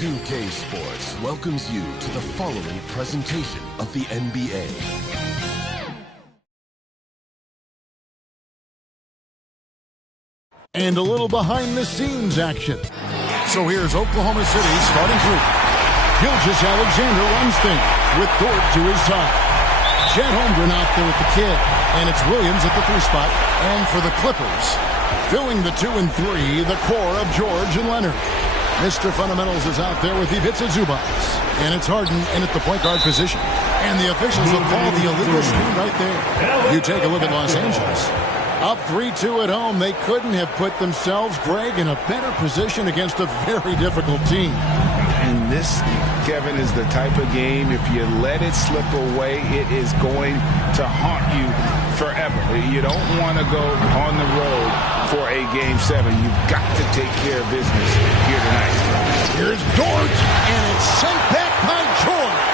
2K Sports welcomes you to the following presentation of the NBA. And a little behind-the-scenes action. So here's Oklahoma City starting group. Gilgeous-Alexander runs things with Dort to his side. Chet Holmgren out there with the kid. And it's Williams at the 3 spot. And for the Clippers, filling the 2 and 3, the core of George and Leonard. Mr. Fundamentals is out there with Ivica Zubac. And it's Harden in at the point guard position. And the officials have called the illegal screen right there. You take a look at Los Angeles. Up 3-2 at home, they couldn't have put themselves, Greg, in a better position against a very difficult team. And this, Kevin, is the type of game, if you let it slip away, it is going to haunt you forever. You don't want to go on the road for a Game 7. You've got to take care of business here tonight. Here's Dort, and it's sent back by George.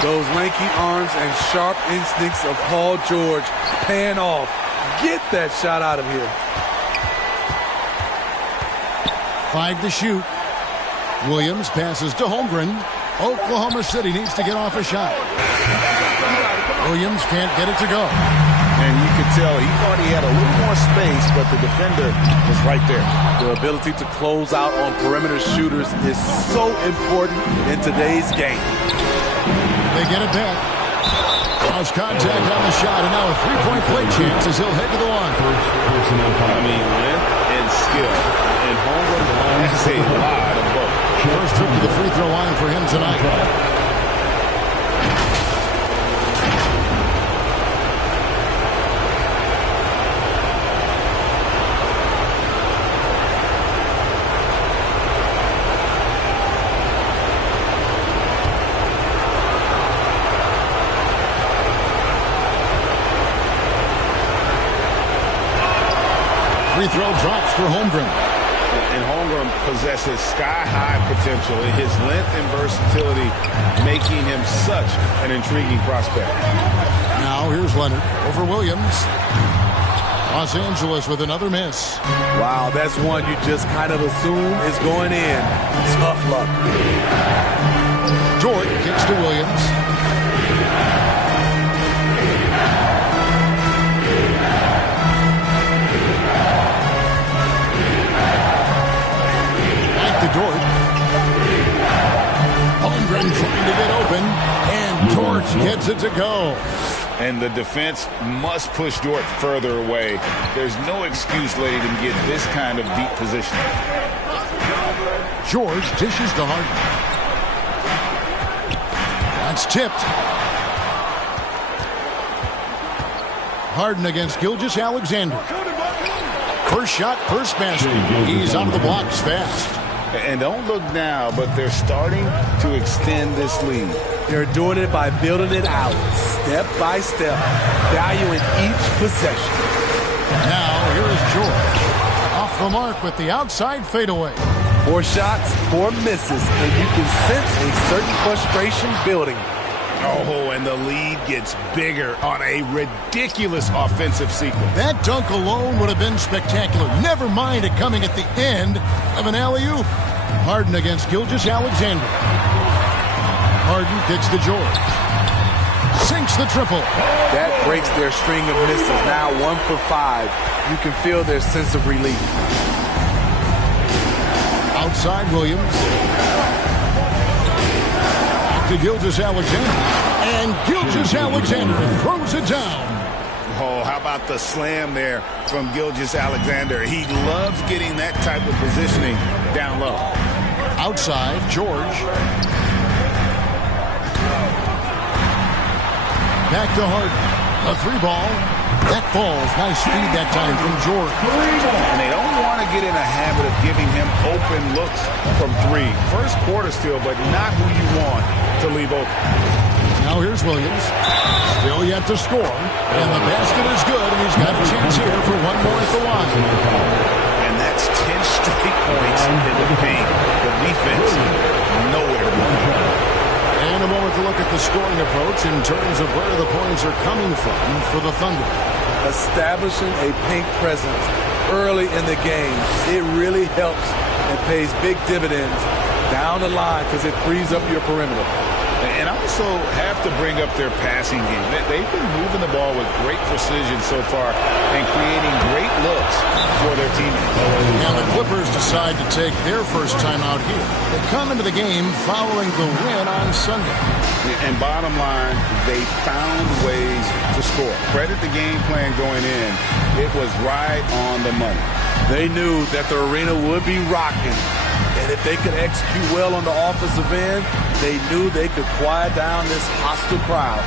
Those lanky arms and sharp instincts of Paul George paying off. Get that shot out of here. 5 to shoot. Williams passes to Holmgren. Oklahoma City needs to get off a shot. Williams can't get it to go. And you could tell he thought he had a little more space, but the defender was right there. The ability to close out on perimeter shooters is so important in today's game. They get it back. Cross contact on the shot, and now a three-point play chance as he'll head to the line. I mean, length and skill. And Holmgren has a lot of both. First trip to the free throw line for him tonight. Free throw drops for Holmgren. And Holmgren possesses sky-high potential in his length and versatility, making him such an intriguing prospect. Now here's Leonard over Williams. Los Angeles with another miss. Wow, that's one you just kind of assume is going in. Tough luck. Jordan kicks to Williams. Dort. Holmgren trying to get open, and Dort gets it to go. And the defense must push Dort further away. There's no excuse letting him get this kind of deep position. George dishes to Harden. That's tipped. Harden against Gilgeous-Alexander. First shot, first basket. He's out of the blocks fast. And don't look now, but they're starting to extend this lead. They're doing it by building it out, step by step, valuing each possession. Now, here is George. Off the mark with the outside fadeaway. 4 shots, 4 misses, and you can sense a certain frustration building. Oh, and the lead gets bigger on a ridiculous offensive sequence. That dunk alone would have been spectacular. Never mind it coming at the end of an alley-oop. Harden against Gilgeous-Alexander. Harden kicks to George. Sinks the triple. That breaks their string of misses. Now 1 for 5. You can feel their sense of relief. Outside Williams. To Gilgeous-Alexander, and Gilgeous-Alexander throws it down. Oh, how about the slam there from Gilgeous-Alexander? He loves getting that type of positioning down low. Outside, George. Back to Harden. A 3-ball. That falls. Nice speed that time from George. And they don't want to get in a habit of giving him open looks from 3. First quarter still, but not who you want to leave open. Now here's Williams. Still yet to score. And the basket is good, and he's got a chance here for one more at the line. And that's 10 straight points in the paint. The defense, nowhere to be found. And a moment to look at the scoring approach in terms of where the points are coming from for the Thunder. Establishing a paint presence early in the game, it really helps and pays big dividends down the line because it frees up your perimeter. And I also have to bring up their passing game. They've been moving the ball with great precision so far and creating great looks for their teammates. And the Clippers decide to take their first time out here. They come into the game following the win on Sunday. And bottom line, they found ways to score. Credit the game plan going in. It was right on the money. They knew that the arena would be rocking. And if they could execute well on the offensive end, they knew they could quiet down this hostile crowd.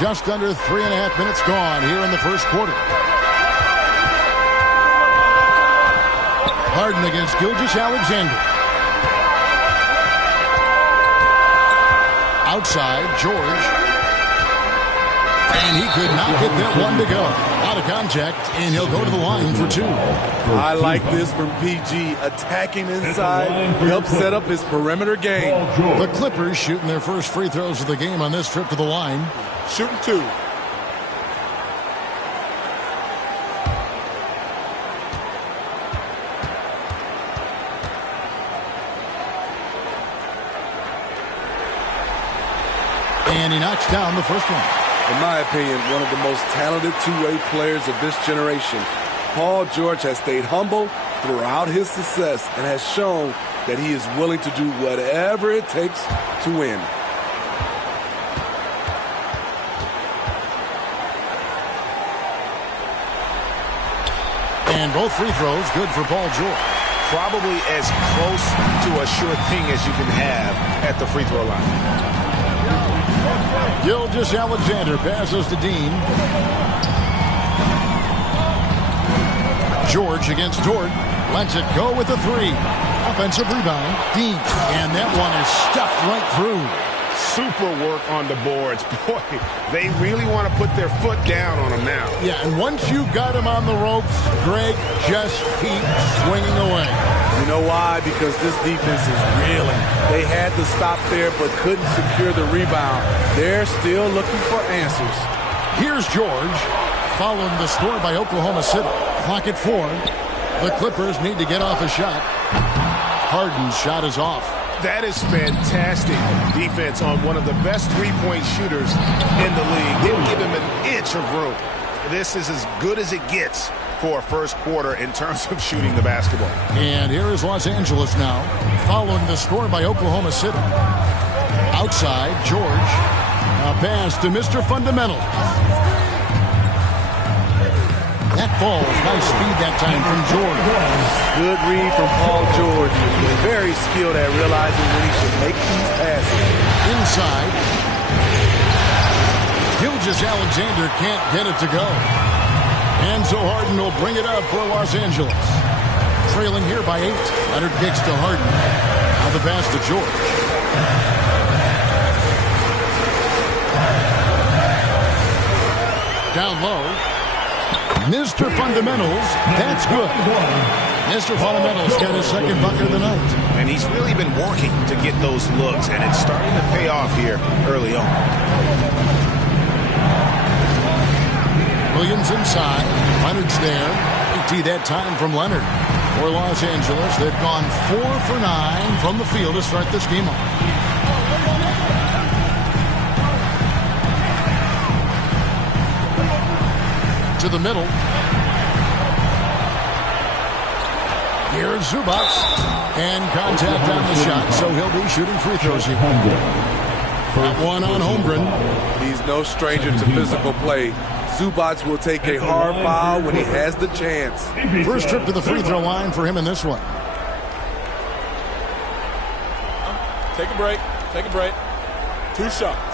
Just under 3.5 minutes gone here in the first quarter. Harden against Gilgeous-Alexander. Outside, George. And he could not get that one to go. Out of contact, and he'll go to the line for two. I like this from PG. Attacking inside, help set up his perimeter game. The Clippers shooting their first free throws of the game on this trip to the line. Shooting two. And he knocks down the first one. In my opinion, one of the most talented two-way players of this generation. Paul George has stayed humble throughout his success and has shown that he is willing to do whatever it takes to win. And both free throws good for Paul George. Probably as close to a sure thing as you can have at the free throw line. Gilgeous-Alexander passes to Dean. George against Dort. Lets it go with a three. Offensive rebound. Dean. And that one is stuffed right through. Super work on the boards. Boy, they really want to put their foot down on him now. Yeah, and once you got him on the ropes, Greg just keeps swinging away. You know why? Because this defense is reeling. They had to stop there but couldn't secure the rebound. They're still looking for answers. Here's George, following the score by Oklahoma City. Clock at 4. The Clippers need to get off a shot. Harden's shot is off. That is fantastic defense on one of the best three-point shooters in the league. Didn't give him an inch of room. This is as good as it gets for a first quarter in terms of shooting the basketball. And here is Los Angeles now, following the score by Oklahoma City. Outside, George. A pass to Mr. Fundamental. That falls. Nice speed that time from George. Good read from Paul George. He's very skilled at realizing when he should make these passes. Inside. Gilgeous-Alexander can't get it to go. And so Harden will bring it up for Los Angeles. Trailing here by 8. Leonard kicks to Harden. Now the pass to George. Down low. Mr. Fundamentals, that's good. Mr. Fundamentals got his second bucket of the night. And he's really been working to get those looks, and it's starting to pay off here early on. Williams inside. Leonard's there. 80 that time from Leonard. For Los Angeles, they've gone 4 for 9 from the field to start this game off. to the middle. Here's Zubac. And contact on the shot, so he'll be shooting free throws here. Got one on Holmgren. He's no stranger to physical play. Zubac will take a hard foul when he has the chance. First trip to the free throw line for him in this one. Take a break. Take a break. 2 shots.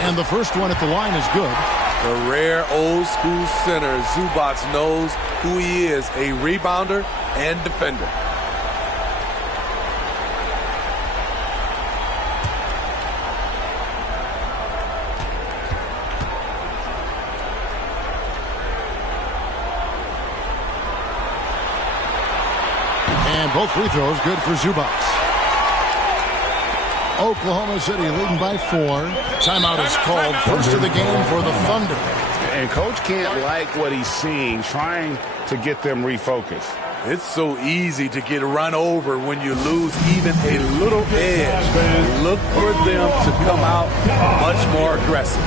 And the first one at the line is good. The rare old-school center, Zubac knows who he is, a rebounder and defender. And both free throws good for Zubac. Oklahoma City leading by 4. Timeout is called. First of the game for the Thunder. And Coach can't like what he's seeing, trying to get them refocused. It's so easy to get run over when you lose even a little edge. Look for them to come out much more aggressive.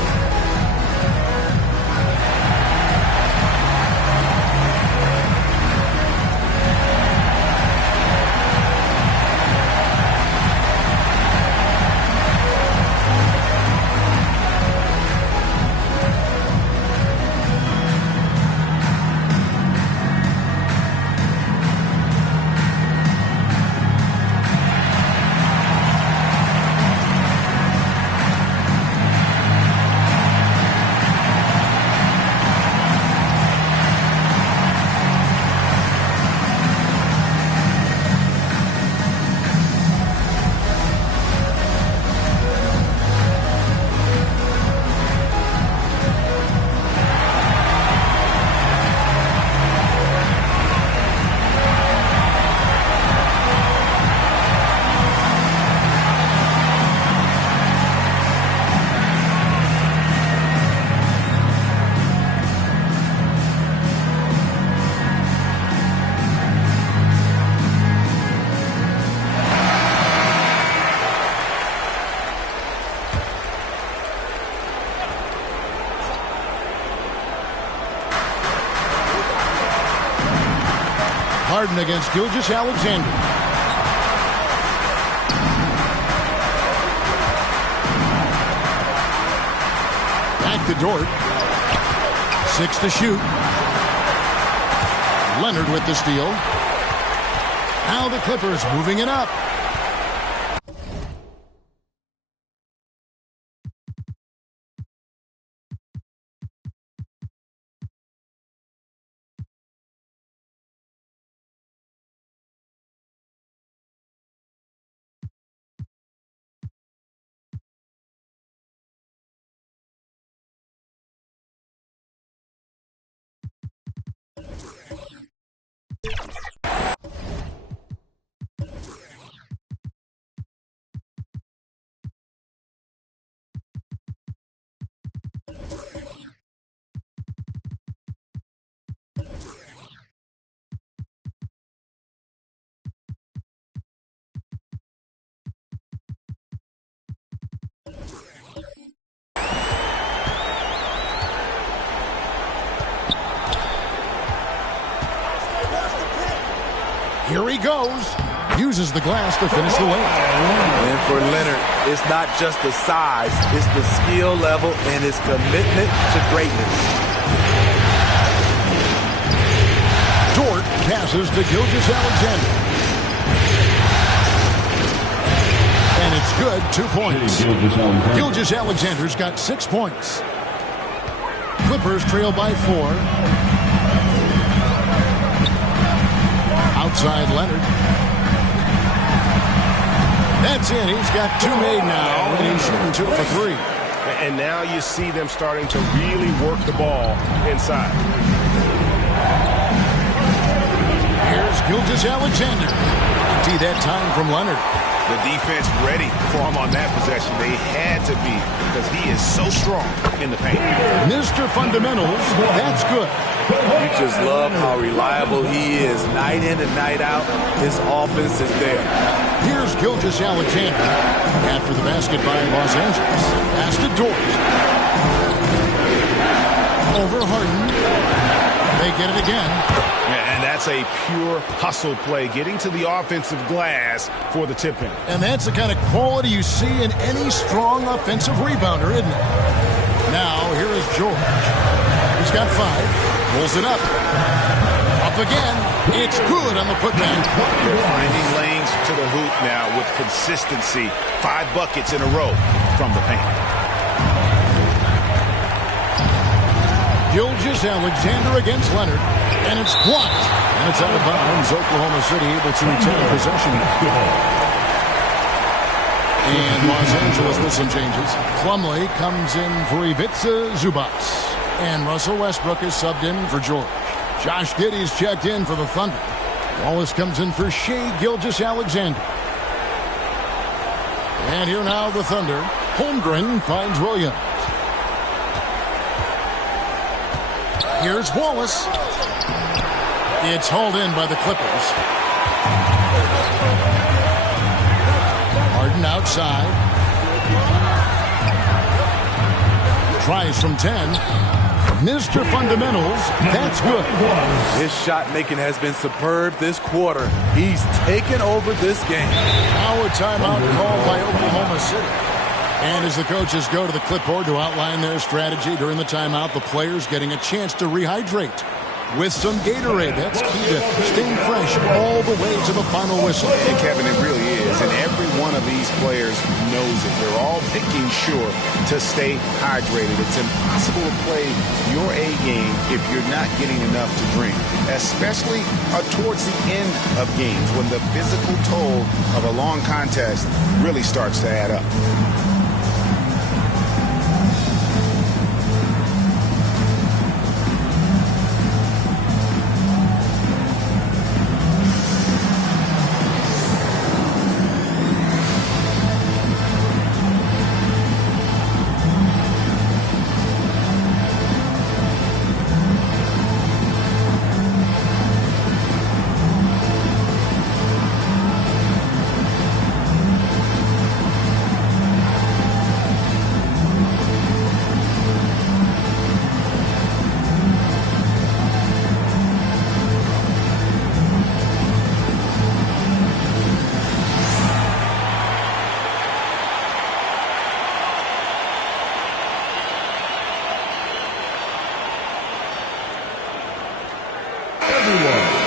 Harden against Gilgeous-Alexander. Back to Dort. 6 to shoot. Leonard with the steal. Now the Clippers moving it up. Here he goes. Uses the glass to finish the lane. And for Leonard, it's not just the size, it's the skill level and his commitment to greatness. Dort passes to Gilgeous-Alexander. And it's good, 2 points. Gilgeous-Alexander's got 6 points. Clippers trail by 4. Outside Leonard. That's it. He's got 2 made now, and he's shooting 2 for 3. And now you see them starting to really work the ball inside. Here's Gilgeous-Alexander. See that time from Leonard. The defense ready for him on that possession. They had to be because he is so strong in the paint. Mr. Fundamentals, that's good. You just love how reliable he is. Night in and night out, his offense is there. Here's Gilgeous-Alexander after the basket by Los Angeles. Pass to Dort. Over Harden. They get it again. And that's a pure hustle play, getting to the offensive glass for the tip-in. And that's the kind of quality you see in any strong offensive rebounder, isn't it? Now, here is George. He's got 5. Pulls it up. Up again. It's good on the putback. They're finding lanes to the hoop now with consistency. 5 buckets in a row from the paint. Gilgeous-Alexander against Leonard. And it's blocked. And it's out of bounds. Oklahoma City able to retain possession. And Los Angeles with some changes. Plumlee comes in for Ivica Zubac. And Russell Westbrook is subbed in for George. Josh Giddey's checked in for the Thunder. Wallace comes in for Shai Gilgeous-Alexander. And here now the Thunder. Holmgren finds Williams. Here's Wallace. It's hauled in by the Clippers. Harden outside. Tries from 10. Mr. Fundamentals, that's good. His shot making has been superb this quarter. He's taken over this game. Now a timeout called by Oklahoma City. And as the coaches go to the clipboard to outline their strategy during the timeout, the players getting a chance to rehydrate with some Gatorade. That's key to staying fresh all the way to the final whistle. And Kevin, it really is. And every one of these players knows it. They're all making sure to stay hydrated. It's impossible to play your A game if you're not getting enough to drink, especially towards the end of games when the physical toll of a long contest really starts to add up.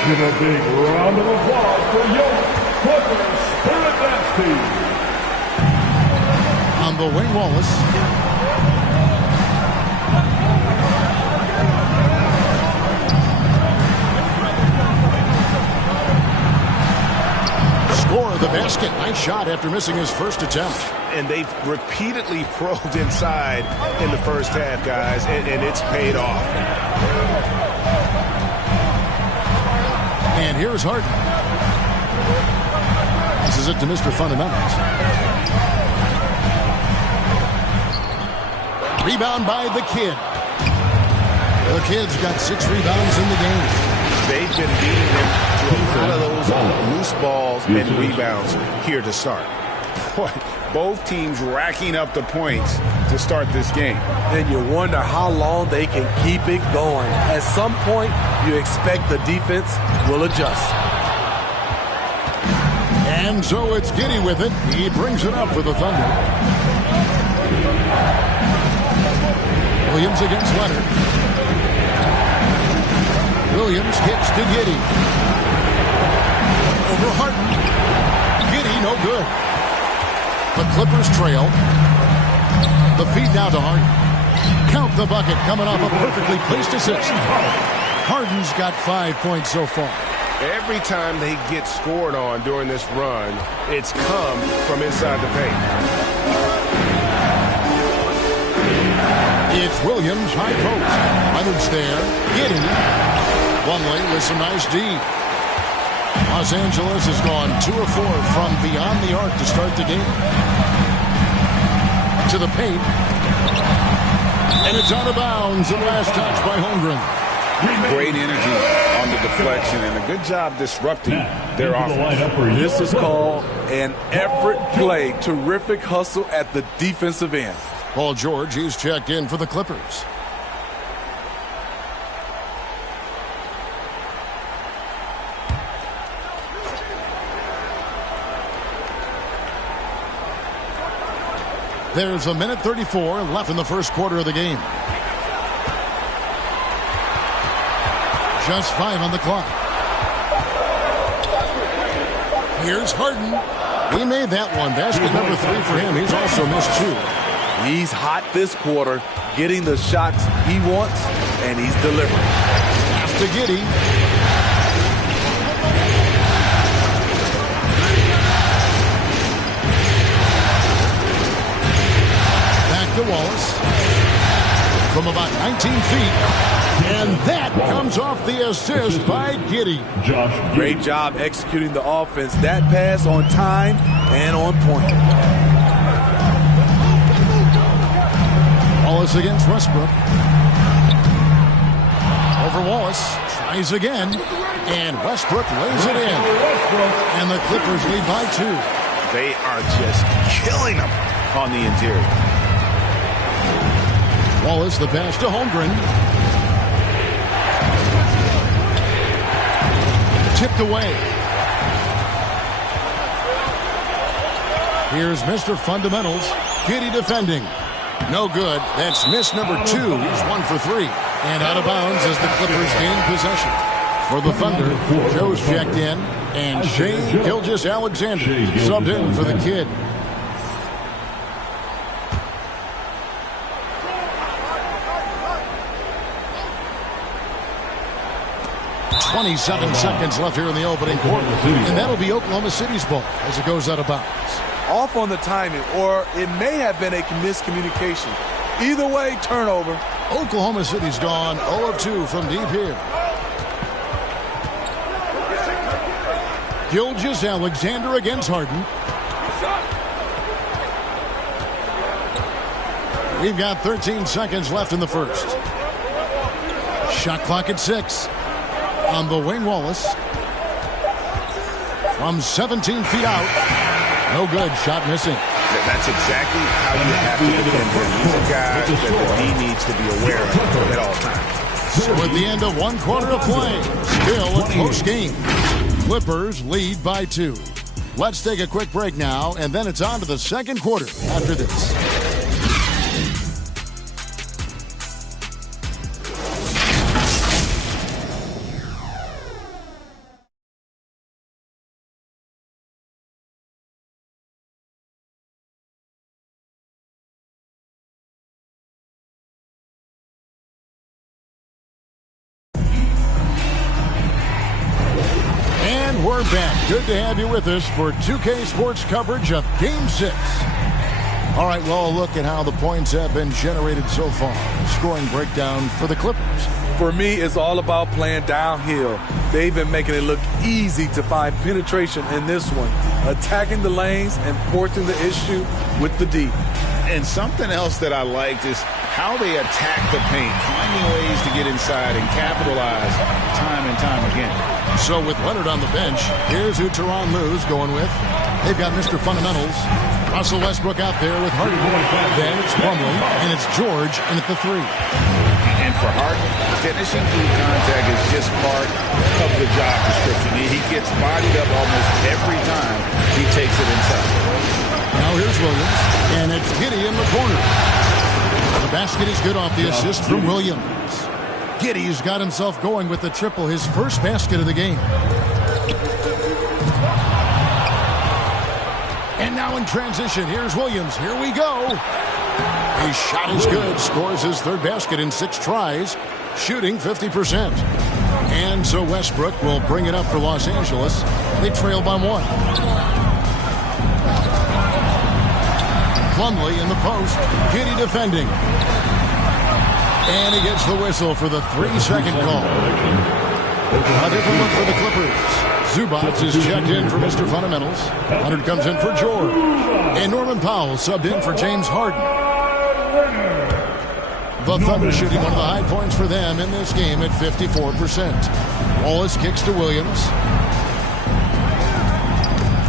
Give a big round of applause for Young Clippers Spirit Dance Team. On the wing, Wallace. Score of the basket. Nice shot after missing his first attempt. And they've repeatedly probed inside in the first half, guys, and it's paid off. And here's Harden. Passes it to Mr. Fundamentals. Rebound by the Kid. The Kid's got 6 rebounds in the game. They've been beating them to a lot of those loose balls and rebounds here to start. Boy, both teams racking up the points to start this game. And you wonder how long they can keep it going. At some point, you expect the defense will adjust. And so it's Giddey with it. He brings it up for the Thunder. Williams against Leonard. Williams gets to Giddey. Over Harden. Giddey, no good. The Clippers trail. The feed now to Harden. Count the bucket coming off a perfectly placed assist. Harden's got 5 points so far. Every time they get scored on during this run, it's come from inside the paint. It's Williams, high post. Leonard's there. Giddey. Plumlee with some nice D. Los Angeles has gone 2 of 4 from beyond the arc to start the game. To the paint. And it's out of bounds. The last touch by Holmgren. Great energy on the deflection and a good job disrupting their offense. This is called an effort play. Terrific hustle at the defensive end. Paul George, he's checked in for the Clippers. There's a minute 34 left in the first quarter of the game. Just 5 on the clock. Here's Harden. He made that one. Basket number 3 for him. He's also missed 2. He's hot this quarter, getting the shots he wants, and he's delivering. Pass to Giddey. Back to Wallace. From about 19 feet. And that comes off the assist by Giddey. Great job executing the offense. That pass on time and on point. Wallace against Westbrook. Over Wallace. Tries again. And Westbrook lays it in. And the Clippers lead by 2. They are just killing them on the interior. Wallace, the pass to Holmgren. Tipped away. Here's Mr. Fundamentals. Giddey defending. No good. That's miss number 2. He's 1 for 3. And out of bounds as the Clippers gain possession. For the Thunder, Joe's checked in. And Shane Gilgeous-Alexander subbed in for the kid. .27 seconds left here in the opening quarter. And that'll be Oklahoma City's ball as it goes out of bounds. Off on the timing, or it may have been a miscommunication. Either way, turnover. Oklahoma City's gone 0 of 2 from deep here. Gilgeous-Alexander against Harden. We've got 13 seconds left in the first. Shot clock at 6. On the wing, Wallace. From 17 feet out. No good. Shot missing. That's exactly how you have to defend him. He's a guy that the D needs to be aware of at all times. So at the end of 1 quarter of play, still a close game. Clippers lead by 2. Let's take a quick break now, and then it's on to the second quarter after this. We're back. Good to have you with us for 2K Sports coverage of Game 6. All right, well, a look at how the points have been generated so far. Scoring breakdown for the Clippers. For me, it's all about playing downhill. They've been making it look easy to find penetration in this one. Attacking the lanes and forcing the issue with the D. And something else that I liked is how they attack the paint, finding ways to get inside and capitalize time and time again. So with Leonard on the bench, here's who Tyronn Lue's going with. They've got Mr. Fundamentals. Russell Westbrook out there with Harden. Then it's Plumlee, and it's George in at the 3. And for Harden, finishing through contact is just part of the job description. He gets bodied up almost every time he takes it inside. Now here's Williams, and it's Giddey in the corner. The basket is good off the assist from Williams. Giddey's got himself going with the triple, his first basket of the game. And now in transition, here's Williams. Here we go. His shot is good. Scores his 3rd basket in 6 tries, shooting 50%. And so Westbrook will bring it up for Los Angeles. They trail by 1. Plumlee in the post. Giddey defending. And he gets the whistle for the 3-second call. A different look for the Clippers. Zubats is checked in for Mr. Fundamentals. Leonard comes in for George. And Norman Powell subbed in for James Harden. The Thunder shooting one of the high points for them in this game at 54%. Wallace kicks to Williams.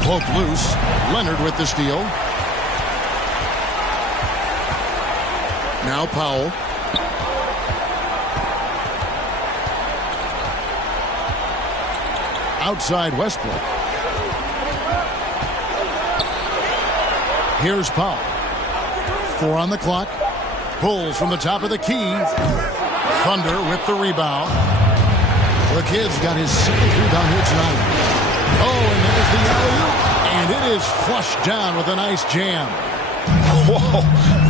Cloak loose. Leonard with the steal. Now Powell. Outside Westbrook. Here's Powell. 4 on the clock. Pulls from the top of the key. Thunder with the rebound. The kid's got his second rebound here tonight. Oh, and there's the alley-oop. And it is flushed down with a nice jam. Whoa,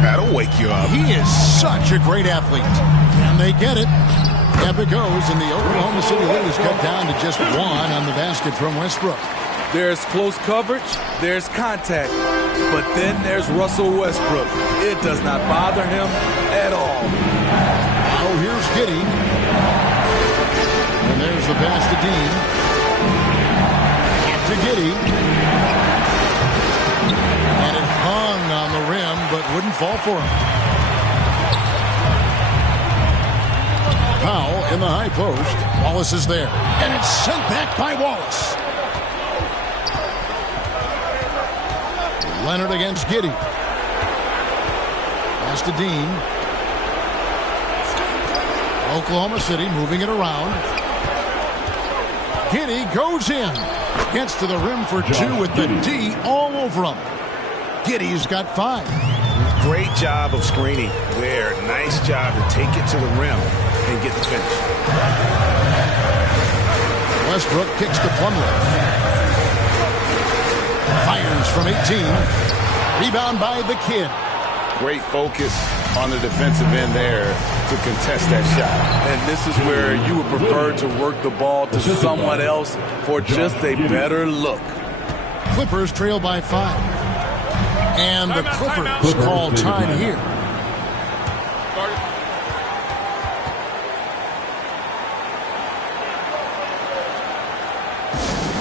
that'll wake you up. He is such a great athlete. And they get it. Up it goes, and the Oklahoma City lead is cut down to just 1 on the basket from Westbrook. There's close coverage, there's contact, but then there's Russell Westbrook. It does not bother him at all. Now here's Giddey. And there's the pass to Dean. Back to Giddey. And it hung on the rim, but wouldn't fall for him. Powell in the high post. Wallace is there. And it's sent back by Wallace. Leonard against Giddey. Pass to Dean. Oklahoma City moving it around. Giddey goes in. Gets to the rim for 2 with the D all over him. Giddey's got 5. Great job of screening there. Nice job to take it to the rim and get the finish. Westbrook kicks to Plumlee. Fires from 18. Rebound by the kid. Great focus on the defensive end there to contest that shot. And this is where you would prefer to work the ball to someone else for just a better look. Clippers trail by 5. And the Clippers call time here.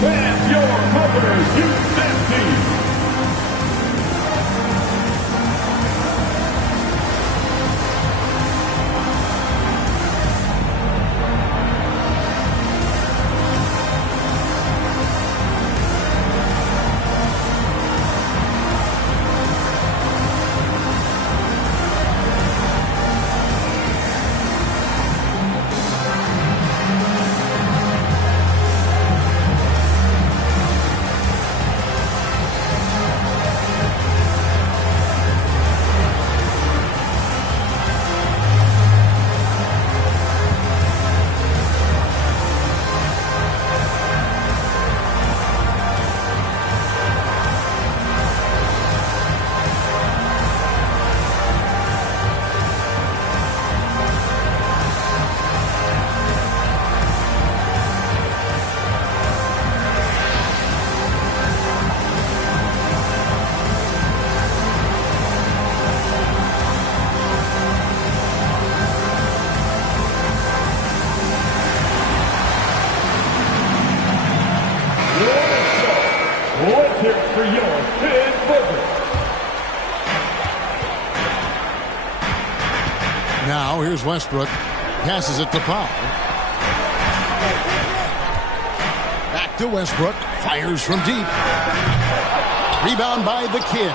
And your Clippers, Houston team. Let's hear it for your Kid Booker. Now here's Westbrook. Passes it to Powell. Back to Westbrook. Fires from deep. Rebound by the kid.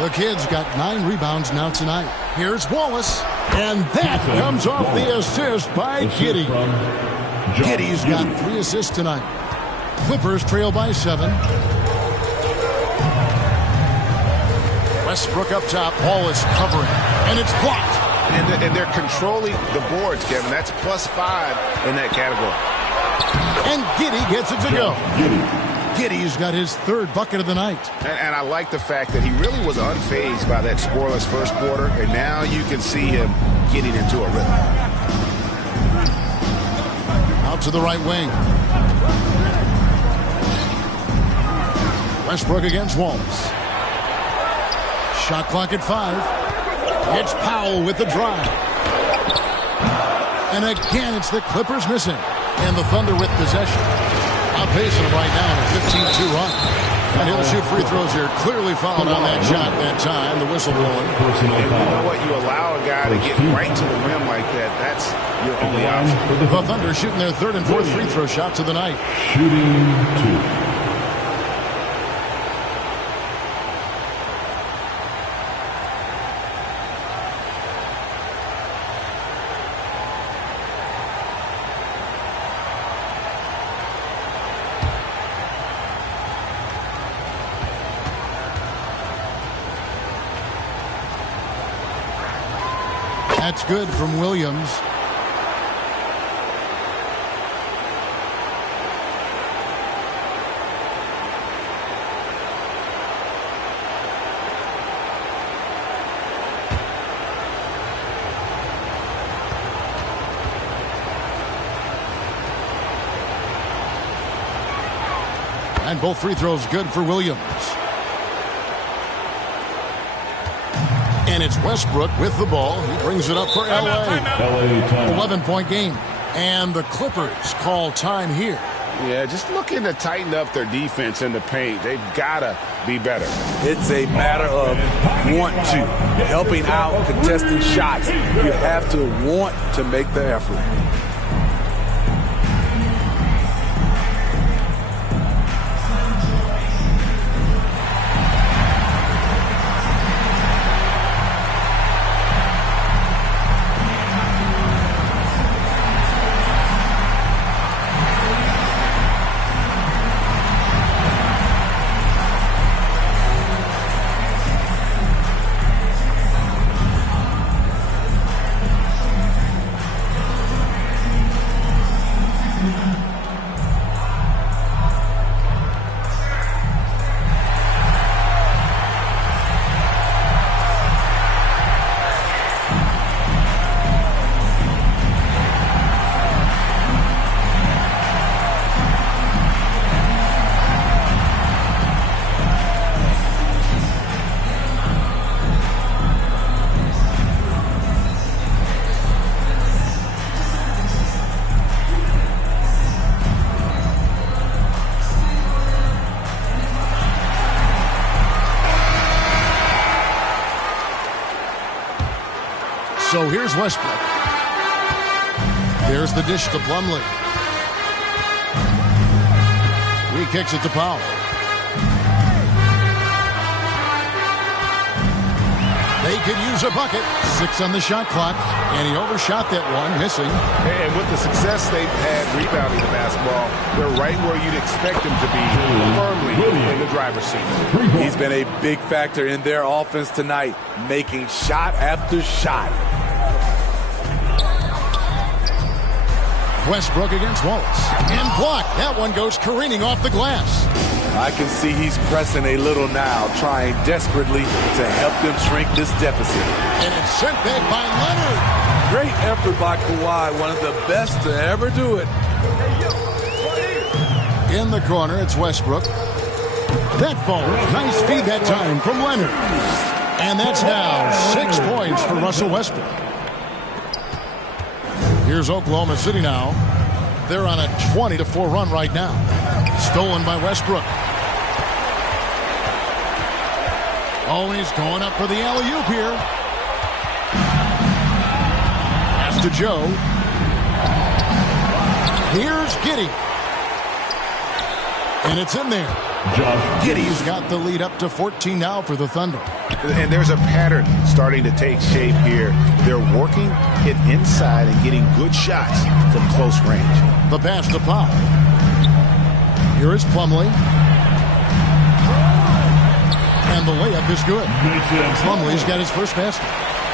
The kid's got 9 rebounds now tonight. Here's Wallace. And that comes off the assist by Giddey. Giddey's got 3 assists tonight. Clippers trail by 7. Westbrook up top. Wallace covering. And it's blocked. And they're controlling the boards, Kevin. That's +5 in that category. And Giddey gets it to go. Giddey's got his 3rd bucket of the night. And I like the fact that he really was unfazed by that scoreless first quarter, and now you can see him getting into a rhythm. Out to the right wing. Westbrook against Wallace. Shot clock at 5. It's Powell with the drive. And again, it's the Clippers missing. And the Thunder with possession. Outpacing him right now in a 15-2 run. And he'll shoot free throws here. Clearly fouled on that shot that time. The whistle blowing. And you know what? You allow a guy to get right to the rim like that. That's your only option. The Thunder shooting their third and fourth free throw shots of the night. Shooting 2. That's good from Williams. And both free throws good for Williams. And it's Westbrook with the ball. He brings it up for LA. 11-point game. And the Clippers call time here. Yeah, just looking to tighten up their defense in the paint. They've got to be better. It's a matter of want to. Helping out, contesting shots. You have to want to make the effort. So here's Westbrook. There's the dish to Plumlee. He kicks it to Powell. They could use a bucket. 6 on the shot clock. And he overshot that one, missing. And with the success they've had rebounding the basketball, they're right where you'd expect them to be, firmly in the driver's seat. He's been a big factor in their offense tonight, making shot after shot. Westbrook against Wallace. And blocked. That one goes careening off the glass. I can see he's pressing a little now, trying desperately to help them shrink this deficit. And it's sent back by Leonard. Great effort by Kawhi, one of the best to ever do it. In the corner, it's Westbrook. That falls. Nice feed that time from Leonard. And that's now 6 points for Russell Westbrook. Here's Oklahoma City now. They're on a 20-4 run right now. Stolen by Westbrook. Oh, he's going up for the alley-oop here. Pass to Joe. Here's Giddey. And it's in there. Giddey's got the lead up to 14 now for the Thunder. And there's a pattern starting to take shape here. They're working it inside and getting good shots from close range. The pass to Powell. Here is Plumlee. And the layup is good. Plumlee's got his first basket.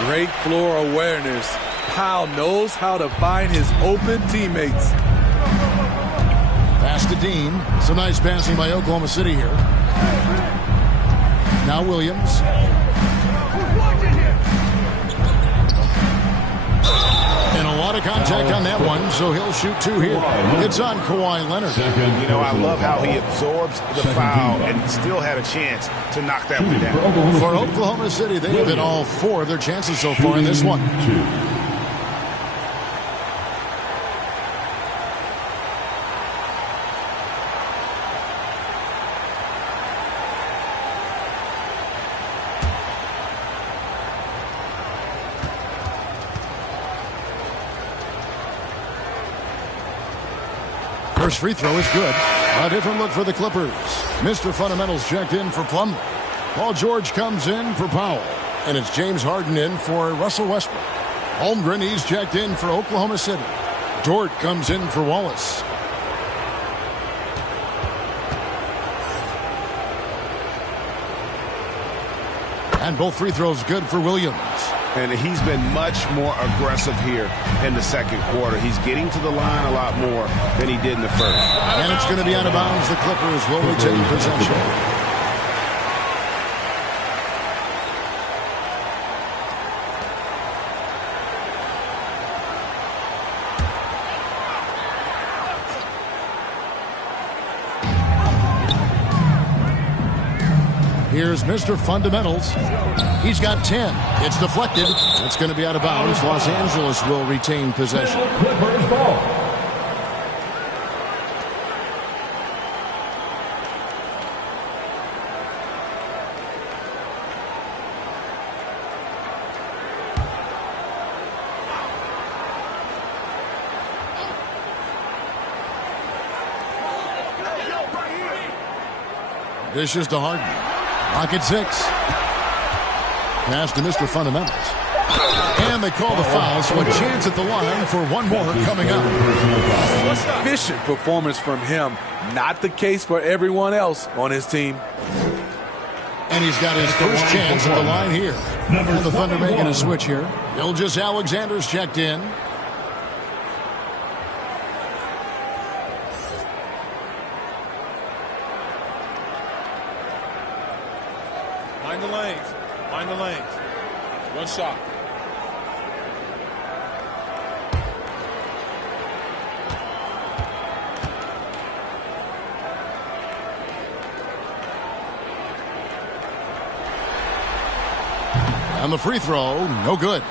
Great floor awareness. Powell knows how to find his open teammates. Pass to Dean. Some nice passing by Oklahoma City here. Now Williams. And a lot of contact on that one, so he'll shoot 2 here. It's on Kawhi Leonard. You know, I love how he absorbs the foul and still had a chance to knock that one down. For Oklahoma City, they have hit all 4 of their chances so far in this one. First free throw is good. A different look for the Clippers. Mr. Fundamentals checked in for Plumlee. Paul George comes in for Powell. And it's James Harden in for Russell Westbrook. Holmgren, he's checked in for Oklahoma City. Dort comes in for Wallace. And both free throws good for Williams. And he's been much more aggressive here in the second quarter. He's getting to the line a lot more than he did in the first. And it's going to be out of bounds. The Clippers will retain possession. Here's Mr. Fundamentals. He's got 10. It's deflected. It's going to be out of bounds. Los Angeles will retain possession. Clippers ball. Dishes to Harden. Pocket 6. Pass to Mr. Fundamentals. And they call the foul, so a chance at the line for one more coming up. Efficient performance from him. Not the case for everyone else on his team. And he's got his first chance at the line here. And the Thunder making a switch here. Gilgeous-Alexander's checked in. Find the lanes. Find the lanes. One shot. And the free throw, no good.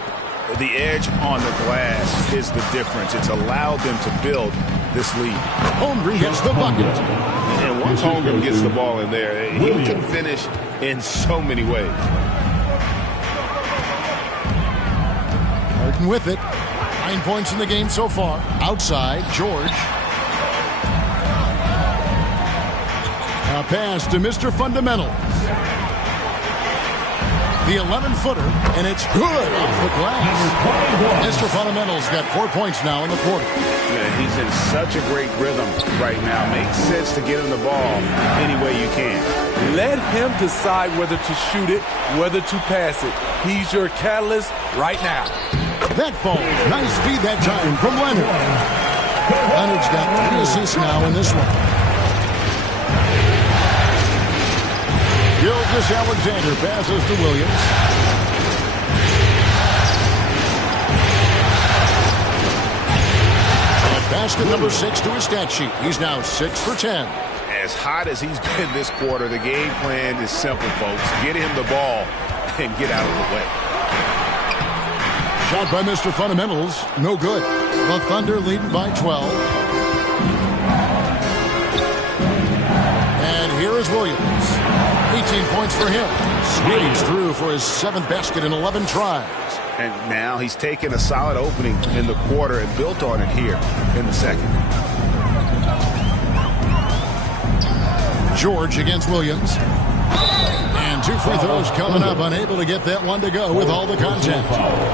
The edge on the glass is the difference. It's allowed them to build this lead. Holmgren gets the bucket. And once Holmgren gets the ball in there, he can finish in so many ways. Harden with it. 9 points in the game so far. Outside, George. A pass to Mr. Fundamentals. The 11-footer, and it's good off the glass. Mr. Fundamentals got 4 points now in the quarter. Yeah, he's in such a great rhythm right now. Makes sense to get him the ball any way you can. Let him decide whether to shoot it, whether to pass it. He's your catalyst right now. That falls. Nice feed that time from Leonard. Leonard's got 3 assists now in this one. Gilgeous-Alexander passes to Williams. And basket number 6 to his stat sheet. He's now 6 for 10. As hot as he's been this quarter, the game plan is simple, folks. Get him the ball and get out of the way. Shot by Mr. Fundamentals. No good. The Thunder leading by 12. And here is Williams. 18 points for him. Squeezed through for his 7th basket in 11 tries. And now he's taken a solid opening in the quarter and built on it here in the second. George against Williams. And 2 free throws coming up. Unable to get that one to go with all the contact.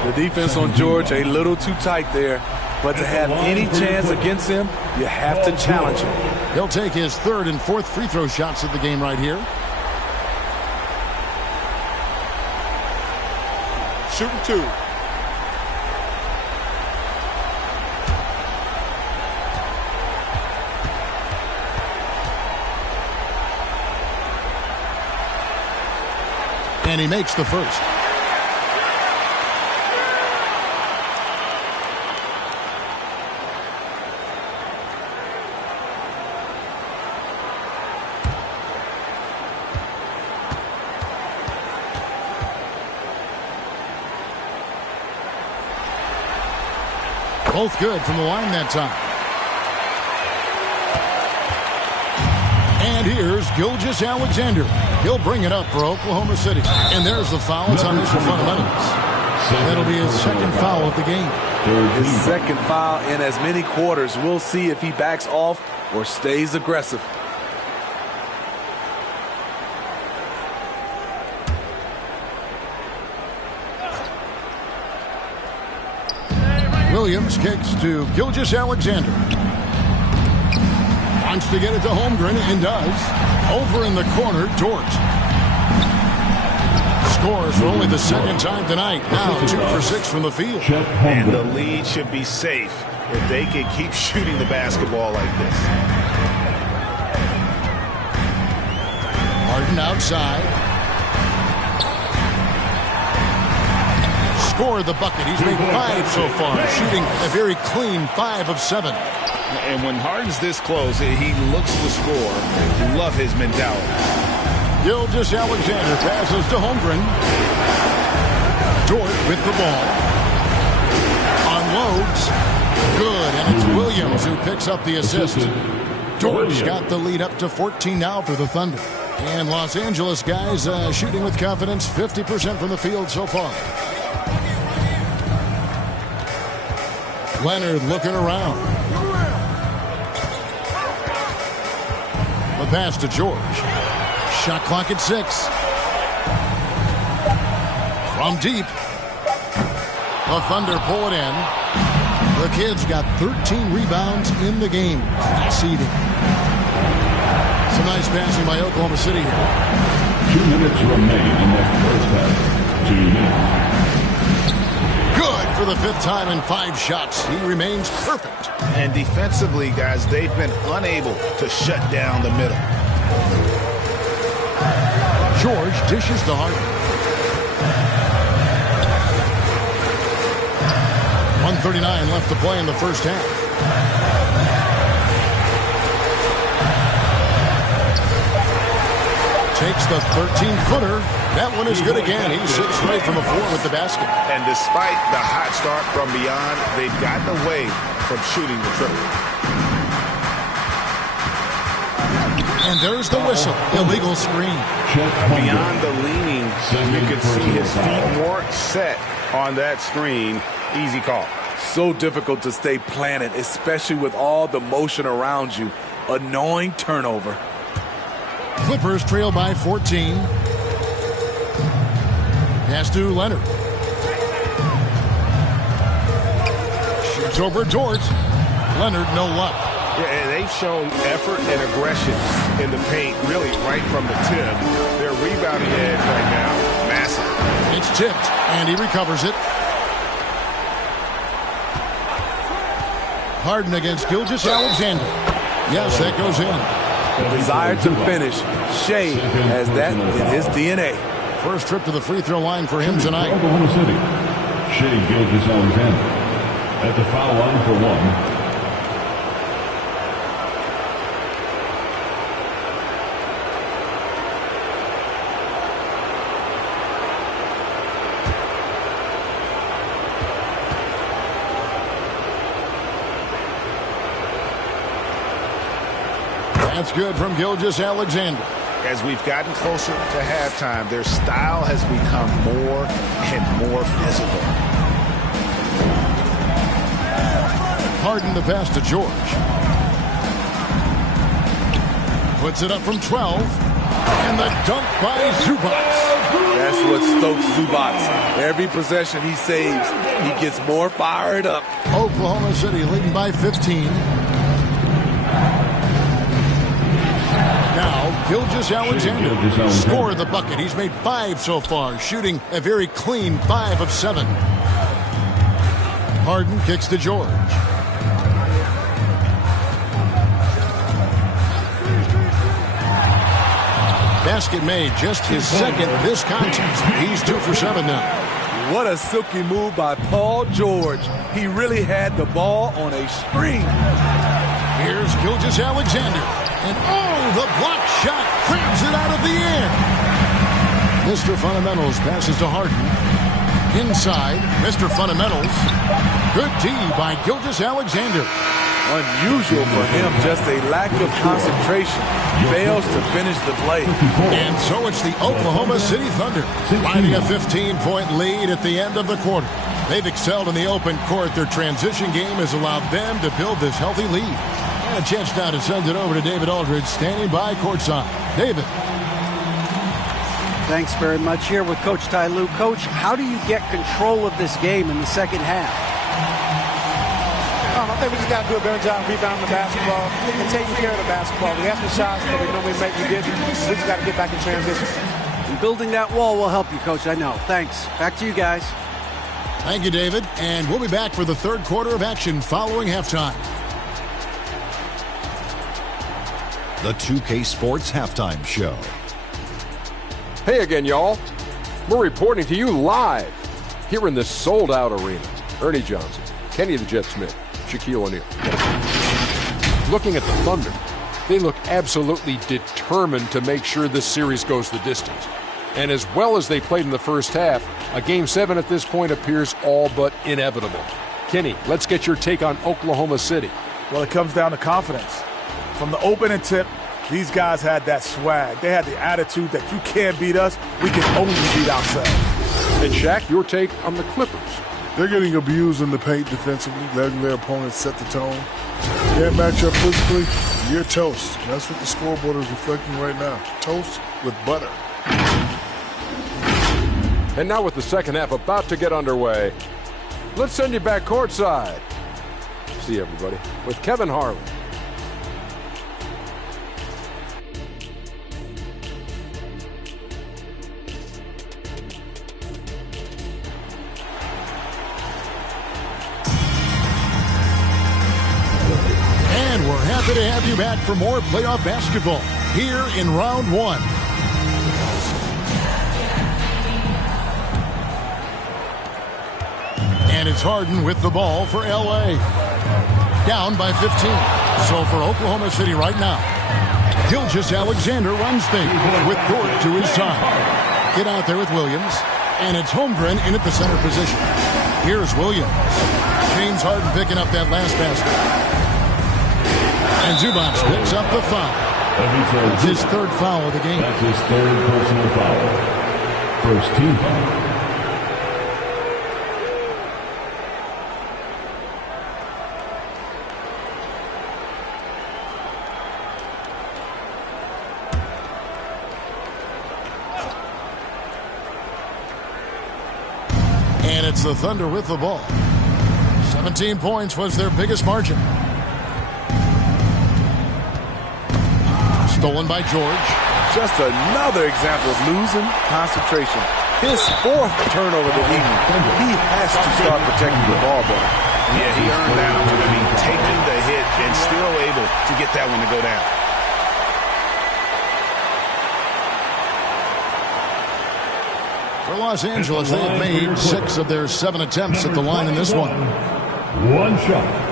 The defense on George a little too tight there. But to have any chance against him, you have to challenge him. He'll take his 3rd and 4th free throw shots of the game right here. Shooting 2. And he makes the first. Both good from the line that time. And here's Gilgeous-Alexander. He'll bring it up for Oklahoma City. And there's the foul. It's on Mr. Fundamentals. That'll be his 2nd foul of the game. His 2nd foul in as many quarters. We'll see if he backs off or stays aggressive. Williams kicks to Gilgeous-Alexander. Wants to get it to Holmgren and does. Over in the corner, Dort. Scores for only the second time tonight. Now 2 for 6 from the field. And the lead should be safe if they can keep shooting the basketball like this. Harden outside. Scored the bucket. He's made 5 so far, shooting a very clean 5 of 7. And when Harden's this close, he looks to score. Love his mentality. Gilgeous-Alexander passes to Holmgren. Dort with the ball. Unloads. Good, and it's Williams who picks up the assist. Dort's got the lead up to 14 now for the Thunder. And Los Angeles guys shooting with confidence, 50% from the field so far. Leonard looking around. The pass to George. Shot clock at 6. From deep. The Thunder pull it in. The Kids got 13 rebounds in the game. Seeding. Some nice passing by Oklahoma City here. 2 minutes remain in the first half. 2 minutes. Good for the 5th time in 5 shots. He remains perfect. And defensively, guys, they've been unable to shut down the middle. George dishes to Harden. 1:39 left to play in the first half. Takes the 13-footer. That one is good again. He sits straight from the floor with the basket. And despite the hot start from beyond, they've gotten away from shooting the triple. And there's the whistle. Illegal screen. Beyond the leaning, you can see his feet more set on that screen. Easy call. So difficult to stay planted, especially with all the motion around you. Annoying turnover. Clippers trail by 14. Pass to Leonard. Shoots over Dort. Leonard, no luck. Yeah, and they've shown effort and aggression in the paint, really right from the tip. Their rebounding edge right now, massive. It's tipped, and he recovers it. Harden against Gilgeous-Alexander. Yes, that goes in. The desire to finish. Shea has that in his DNA. First trip to the free throw line for him tonight. Oklahoma City. Shea Gilgeous-Alexander at the foul line for 1. That's good from Gilgeous-Alexander. As we've gotten closer to halftime, their style has become more and more physical. Harden the pass to George. Puts it up from 12. And the dunk by Zubac. That's what stokes Zubac. Every possession he saves, he gets more fired up. Oklahoma City leading by 15. Now, Gilgeous-Alexander scored the bucket. He's made 5 so far, shooting a very clean 5 of 7. Harden kicks to George. Basket made, just his second this contest. He's 2 for 7 now. What a silky move by Paul George. He really had the ball on a string. Here's Gilgeous-Alexander. And the block shot grabs it out of the air. Mr. Fundamentals passes to Harden. Inside, Mr. Fundamentals. Good D by Gilgeous-Alexander. Unusual for him, just a lack of concentration. Fails to finish the play. And so it's the Oklahoma City Thunder, riding a 15-point lead at the end of the quarter. They've excelled in the open court. Their transition game has allowed them to build this healthy lead. And a chance now to send it over to David Aldridge, standing by courtside. David. Thanks very much. Here with Coach Ty Lue. Coach, how do you get control of this game in the second half? I think we just got to do a better job rebounding the basketball and taking care of the basketball. We had some shots that we normally make, we didn't. We just got to get back in transition. And building that wall will help you, Coach, I know. Thanks. Back to you guys. Thank you, David. And we'll be back for the third quarter of action following halftime. The 2K Sports Halftime Show. Hey again, y'all. We're reporting to you live here in this sold-out arena. Ernie Johnson, Kenny the Jet Smith, Shaquille O'Neal. Looking at the Thunder, they look absolutely determined to make sure this series goes the distance. And as well as they played in the first half, a Game 7 at this point appears all but inevitable. Kenny, let's get your take on Oklahoma City. Well, it comes down to confidence. From the opening tip, these guys had that swag. They had the attitude that you can't beat us, we can only beat ourselves. And Shaq, your take on the Clippers. They're getting abused in the paint defensively, letting their opponents set the tone. Can't match up physically, you're toast. That's what the scoreboard is reflecting right now. Toast with butter. And now with the second half about to get underway, let's send you back courtside. See everybody with Kevin Harlan. And we're happy to have you back for more playoff basketball here in round one. And it's Harden with the ball for L.A. Down by 15. So for Oklahoma City right now, Gilgeous-Alexander runs things with Dort to his side. Get out there with Williams. And it's Holmgren in at the center position. Here's Williams. James Harden picking up that last basket. And Zubac picks up the foul. That's his third foul of the game. That's his third personal foul. First team foul. And it's the Thunder with the ball. 17 points was their biggest margin. Stolen by George. Just another example of losing concentration. His fourth turnover of the evening. He has to start protecting the ball better. Yeah, he earned that one. I mean, taking the hit and still able to get that one to go down. For Los Angeles, they have made 6 of their 7 attempts at the line in this one. One shot.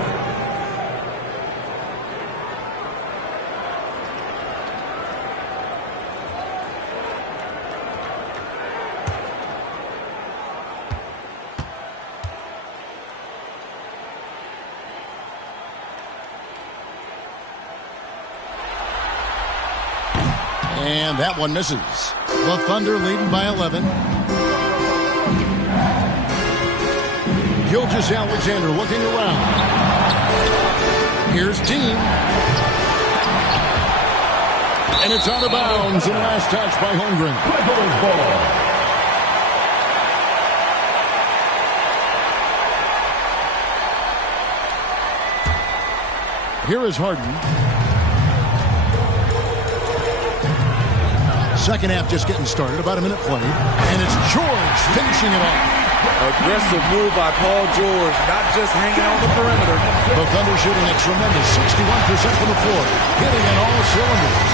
And that one misses. The Thunder leading by 11. Gilgeous-Alexander looking around. Here's Team. And it's out of bounds. And last touch by Holmgren. Here is Harden. Second half just getting started. About a minute played. And it's George finishing it off. Aggressive move by Paul George, not just hanging on the perimeter. The Thunder shooting a tremendous 61% from the floor, hitting on all cylinders.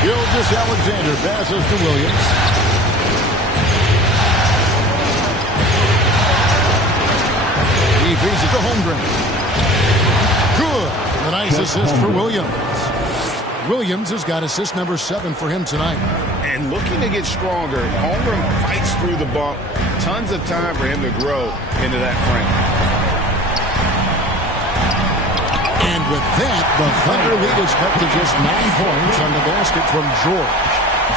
Gilgeous-Alexander passes to Williams. He feeds it to Holmgren. Good. A nice assist for Williams. Williams has got assist number 7 for him tonight. And looking to get stronger, Holmgren fights through the bump. Tons of time for him to grow into that frame. And with that, the Thunder lead is cut to just 9 points on the basket from George.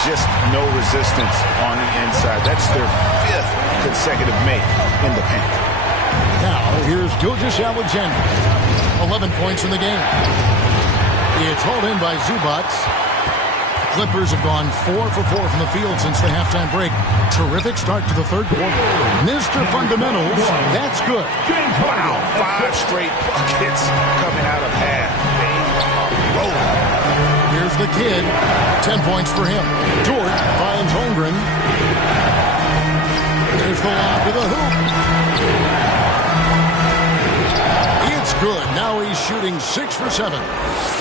Just no resistance on the inside. That's their 5th consecutive make in the paint. Now, here's Gilgeous-Alexander. 11 points in the game. It's hauled in by Zubac. Clippers have gone 4 for 4 from the field since the halftime break. Terrific start to the third quarter. Mr. Fundamentals, that's good. Wow, 5 straight buckets coming out of half. They are rolling. Here's the kid. 10 points for him. Dort finds Holmgren. There's the lob to the hoop. It's good. Now he's shooting 6 for 7.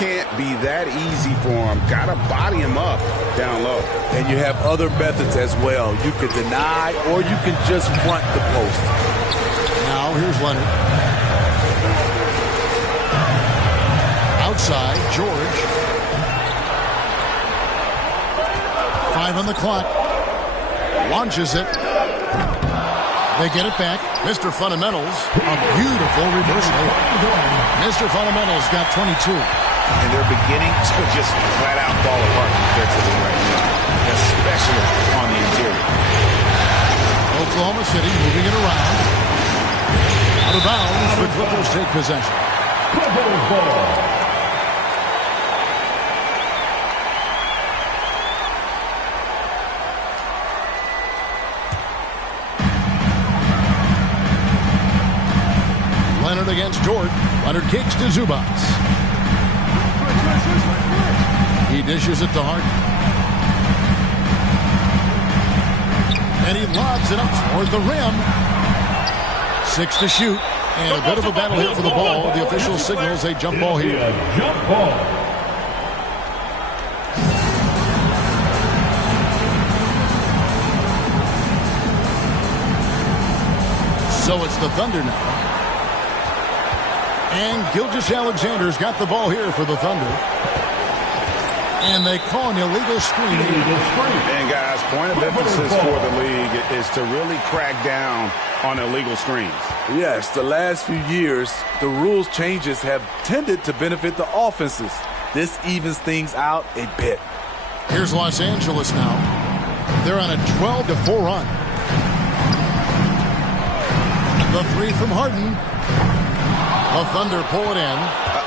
Can't be that easy for him. Got to body him up down low. And you have other methods as well. You can deny or you can just front the post. Now here's Leonard. Outside, George. 5 on the clock. Launches it. They get it back. Mr. Fundamentals, a beautiful reverse layup. Mr. Fundamentals got 22. And they're beginning to just flat out fall apart defensively right now, especially on the interior. Oklahoma City moving it around. Out of bounds, the Clippers take possession. Clippers ball. Leonard against Dort. Leonard kicks to Zubac. He dishes it to Harden. And he lobs it up toward the rim. 6 to shoot. And a bit of a battle here for the ball. The official signals a jump ball here. Jump ball. So it's the Thunder now. And Gilgeous-Alexander's got the ball here for the Thunder. And they call an illegal screen. And guys, point of emphasis for the league is to really crack down on illegal screens. Yes, the last few years, the rules changes have tended to benefit the offenses. This evens things out a bit. Here's Los Angeles now. They're on a 12-4 run. The 3 from Harden. The Thunder pull it in.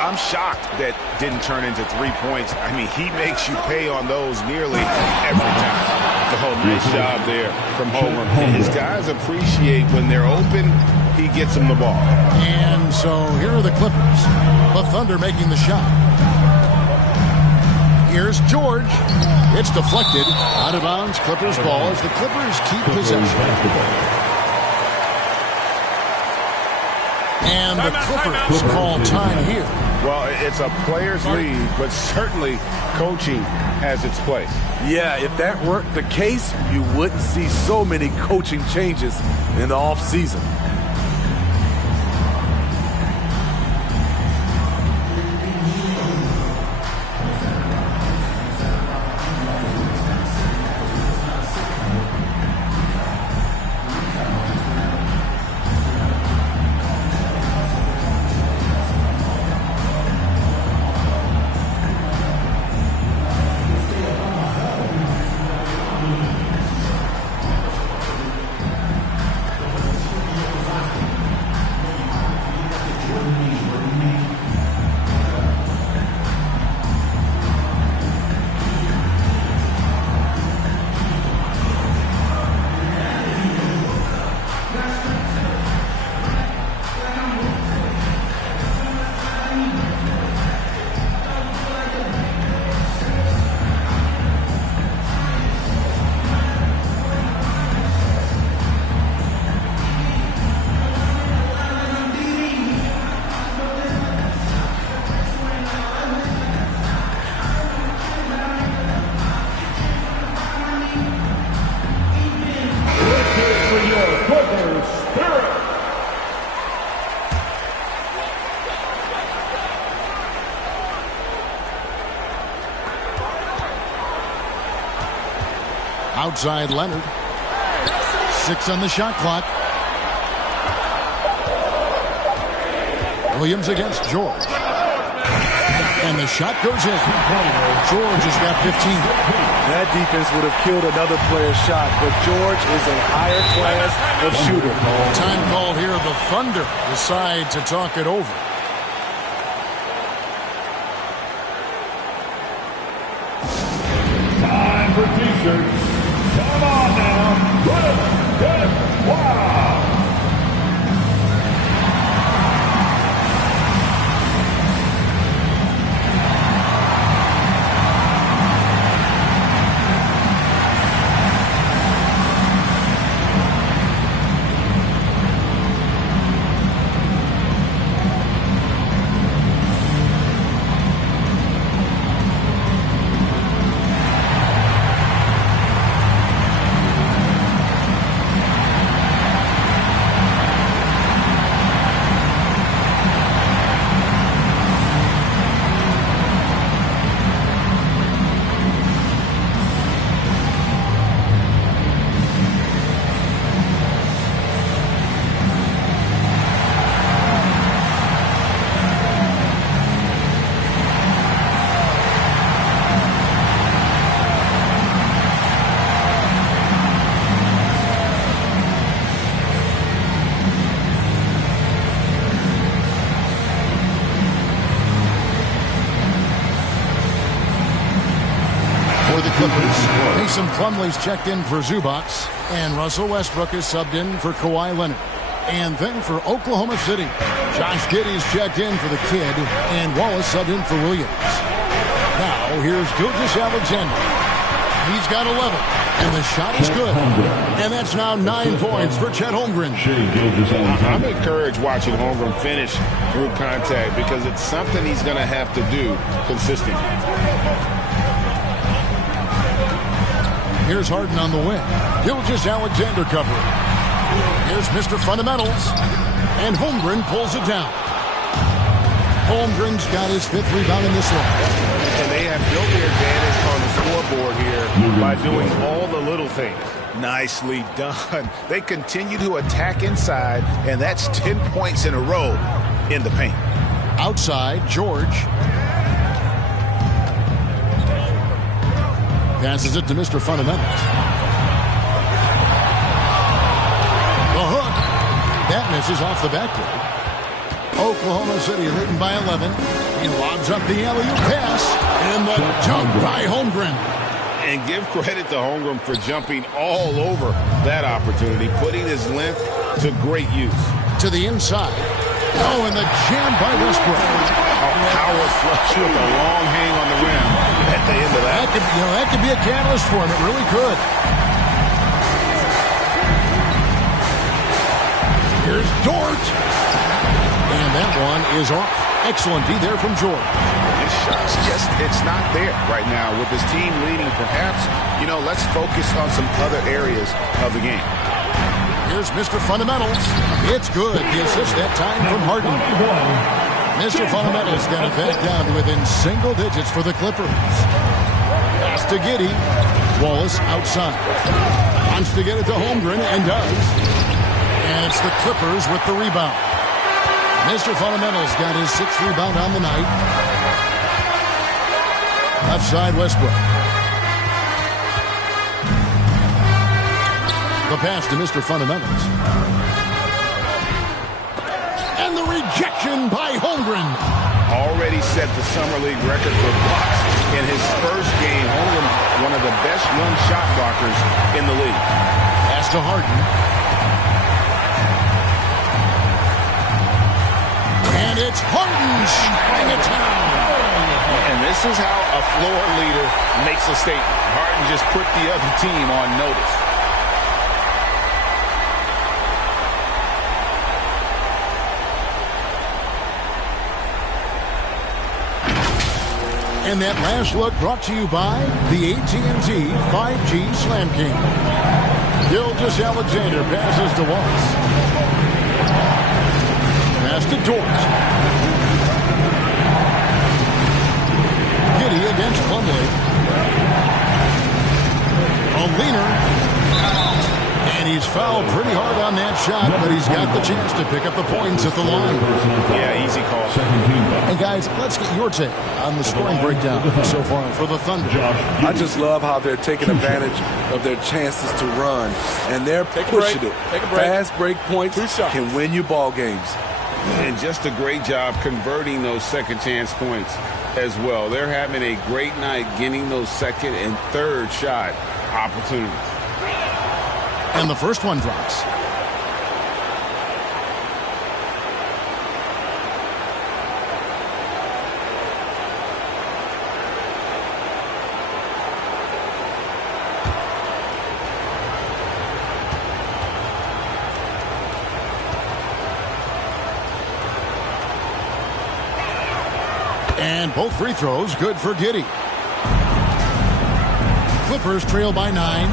I'm shocked that didn't turn into 3 points. I mean, he makes you pay on those nearly every time. Oh, nice job there from Holmgren. His guys appreciate when they're open, he gets them the ball. And so here are the Clippers. The Thunder making the shot. Here's George. It's deflected. Out of bounds, Clippers ball as the Clippers keep possession. And the Clippers call time here. Well, it's a players' league, but certainly coaching has its place. Yeah, if that weren't the case, you wouldn't see so many coaching changes in the offseason. Outside Leonard. 6 on the shot clock. Williams against George. And the shot goes in. George has got 15. That defense would have killed another player's shot, but George is a higher class of shooter. Time called here. The Thunder decide to talk it over. Time for T-shirts. Come on now. Let's get wild. Mason Plumlee's checked in for Zubac, and Russell Westbrook is subbed in for Kawhi Leonard. And then for Oklahoma City, Josh Giddey's checked in for the Kid, and Wallace subbed in for Williams. Now, here's Gilgeous-Alexander. He's got 11, and the shot is good. And that's now 9 points for Chet Holmgren. I'm encouraged watching Holmgren finish through contact because it's something he's going to have to do consistently. Here's Harden on the wing. Gilgeous-Alexander covering. Here's Mr. Fundamentals. And Holmgren pulls it down. Holmgren's got his 5th rebound in this one. And they have built their advantage on the scoreboard here by doing all the little things. Nicely done. They continue to attack inside, and that's 10 points in a row in the paint. Outside, George. Passes it to Mr. Fundamentals. The hook. That misses off the backboard. Oklahoma City leading by 11. He lobs up the alley-oop pass. And the jump by Holmgren. And give credit to Holmgren for jumping all over that opportunity, putting his length to great use. To the inside. Oh, and the jam by Westbrook. A power flush with a long hang on the rim at the end of that. That could be a catalyst for him. It really could. Here's Dort. And that one is off. Excellent D there from George. His shot's it's not there right now. With his team leading, perhaps, let's focus on some other areas of the game. Here's Mr. Fundamentals. It's good. The assist that time from Harden. Mr. Fundamentals got it back down to within single digits for the Clippers. Pass to Giddey. Wallace outside. Wants to get it to Holmgren and does. And it's the Clippers with the rebound. Mr. Fundamentals got his 6th rebound on the night. Left side, Westbrook. The pass to Mr. Fundamentals. And the rejection by Holmgren. Already set the Summer League record for blocks in his first game. Holmgren, one of the best young shot blockers in the league. Pass to Harden. And it's Harden shutting it down. And this is how a floor leader makes a statement. Harden just put the other team on notice. And that last look brought to you by the AT&T 5G Slam King. Gilgeous-Alexander passes to Wallace. Pass to Dort. Giddey against Plumlee. A leaner. And he's fouled pretty hard on that shot, but he's has got the chance to pick up the points at the line. Yeah, easy call. And guys, let's get your take on the scoring breakdown so far for the Thunder. I just love how they're taking advantage of their chances to run, and they're pushing it. Fast break points can win you ball games. And just a great job converting those second chance points as well. They're having a great night getting those second and third shot opportunities. And the first one drops. And both free throws good for Giddey. Clippers trail by 9.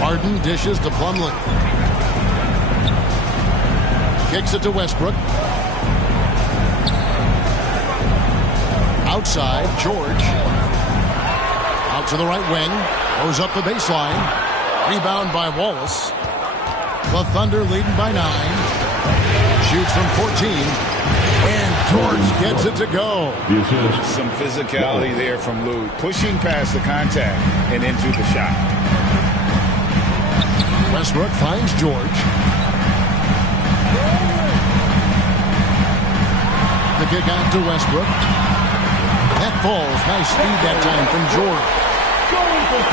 Harden dishes to Plumlee. Kicks it to Westbrook. Outside, George. Out to the right wing. Goes up the baseline. Rebound by Wallace. The Thunder leading by 9. Shoots from 14. And George gets it to go. Some physicality there from Lou. Pushing past the contact and into the shot. Westbrook finds George. The kick out to Westbrook. That falls. Nice speed that time from George.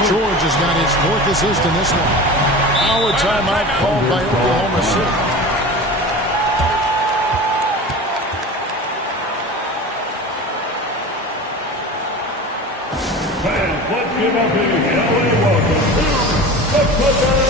George has got his 4th assist in this one. Now a timeout called by Oklahoma City. Let's give up a LA welcome to the Clippers.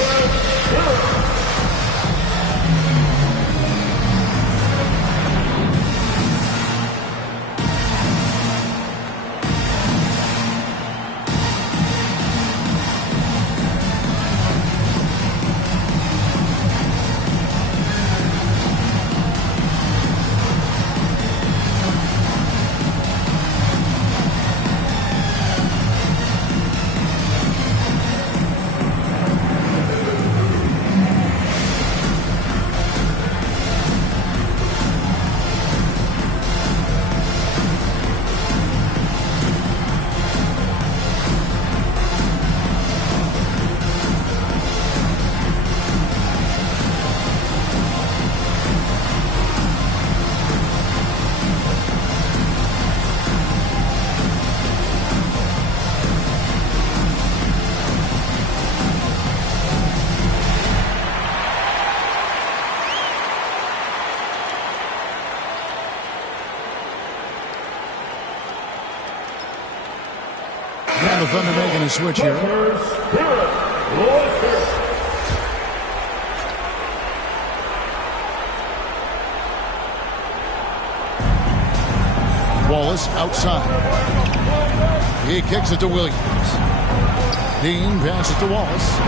And the Thunder making a switch here. Wallace outside. He kicks it to Williams. Dean passes to Wallace.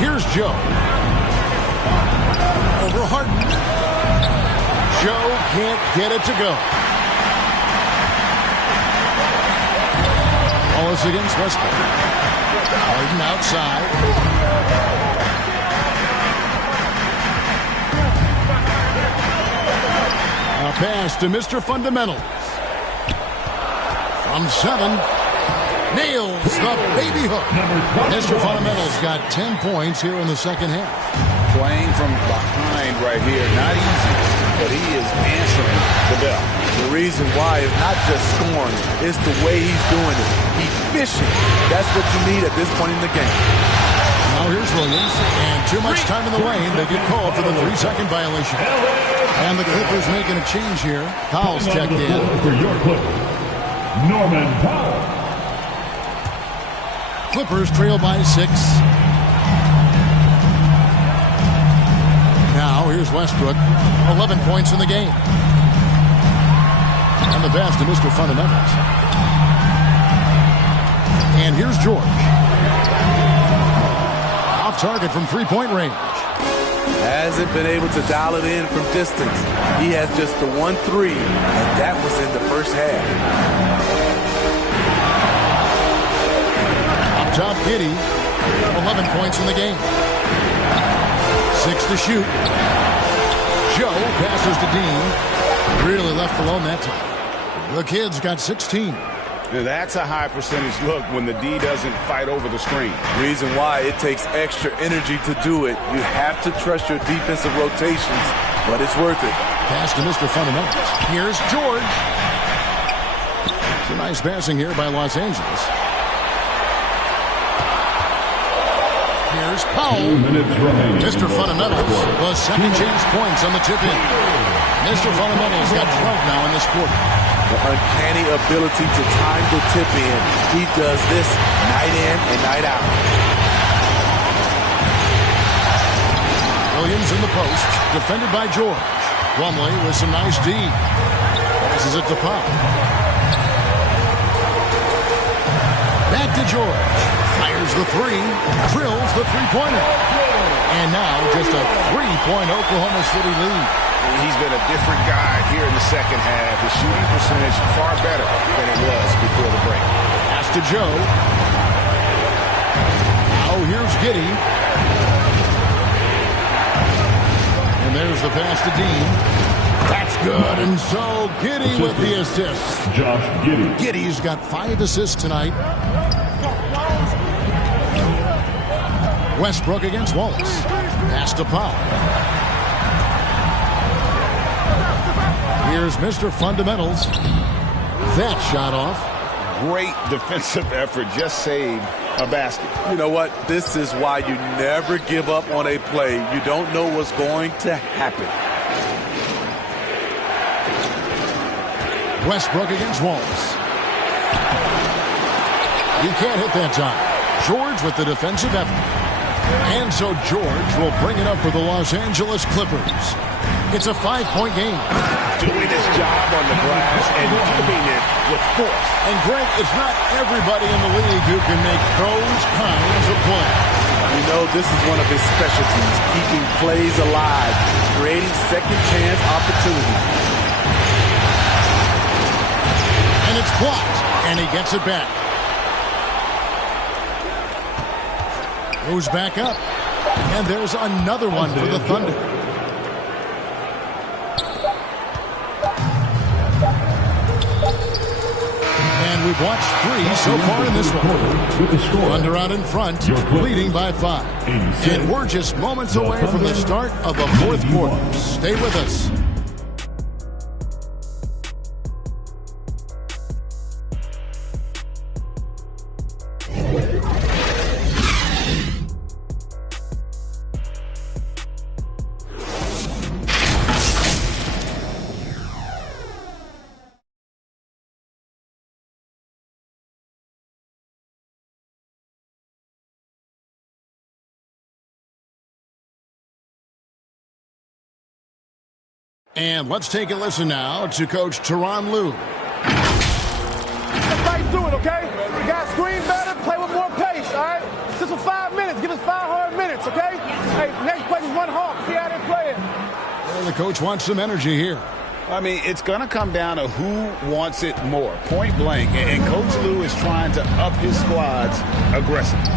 Here's Joe. Over Harden. Joe can't get it to go. Wallace against Westbrook. Harden outside. A pass to Mr. Fundamentals. From 7. Nails the baby hook. Mr. Fundamentals got 10 points here in the second half. Playing from behind right here. Not easy, but he is answering the bell. The reason why is not just scoring, it's the way he's doing it. He's fishing. That's what you need at this point in the game. Now here's Williams, and too much time in the lane. They get called for the 3-second violation. And the Clippers making a change here. Powell's checked in. For your Clippers, Norman Powell. Clippers trail by 6. Now here's Westbrook. 11 points in the game. And the pass to Mr. Fundamentals. And here's George. Off target from 3-point range. Hasn't been able to dial it in from distance. He has just the 1-3, and that was in the first half. Up top, Giddey. 11 points in the game. 6 to shoot. Joe passes to Dean. Really left alone that time. The kid's got 16. That's a high percentage look when the D doesn't fight over the screen. Reason why it takes extra energy to do it. You have to trust your defensive rotations, but it's worth it. Pass to Mr. Fundamentals. Here's George. Some nice passing here by Los Angeles. Here's Powell. Mr. Fundamentals was second chance points on the tip-in. Mr. Fundamentals got 12 now in this quarter. The uncanny ability to time the tip-in. He does this night in and night out. Williams in the post, defended by George. Plumlee with some nice D. Passes it to Powell. Back to George. Fires the three. Drills the three-pointer. And now just a 3-point Oklahoma City lead. He's been a different guy here in the second half. His shooting percentage far better than it was before the break. Pass to Joe. Now here's Giddey. And there's the pass to Dean. That's good. And so Giddey with the assist. Josh Giddey. Giddey's got 5 assists tonight. Westbrook against Wallace. Pass to Powell. Here's Mr. Fundamentals. That shot off. Great defensive effort. Just saved a basket. You know what? This is why you never give up on a play. You don't know what's going to happen. Westbrook against Wallace. He can't hit that time. George with the defensive effort. And so George will bring it up for the Los Angeles Clippers. It's a 5-point game. Doing his job on the glass and giving it with force. And Greg, it's not everybody in the league who can make those kinds of plays. You know, this is one of his specialties, keeping plays alive, creating second chance opportunities. And it's blocked, and he gets it back. Goes back up. And there's another one for the Thunder. And we've watched 3 so far in this one. Thunder out in front, leading by 5. And we're just moments away from the start of the fourth quarter. Stay with us. And let's take a listen now to Coach Tyronn Lue. Let's fight through it, okay? We got screen better, play with more pace, all right? Just for 5 minutes. Give us 5 hard minutes, okay? Hey, next play is run hard. See how they're playing. Well, the coach wants some energy here. I mean, it's going to come down to who wants it more, point blank. And Coach Lue is trying to up his squad's aggressiveness.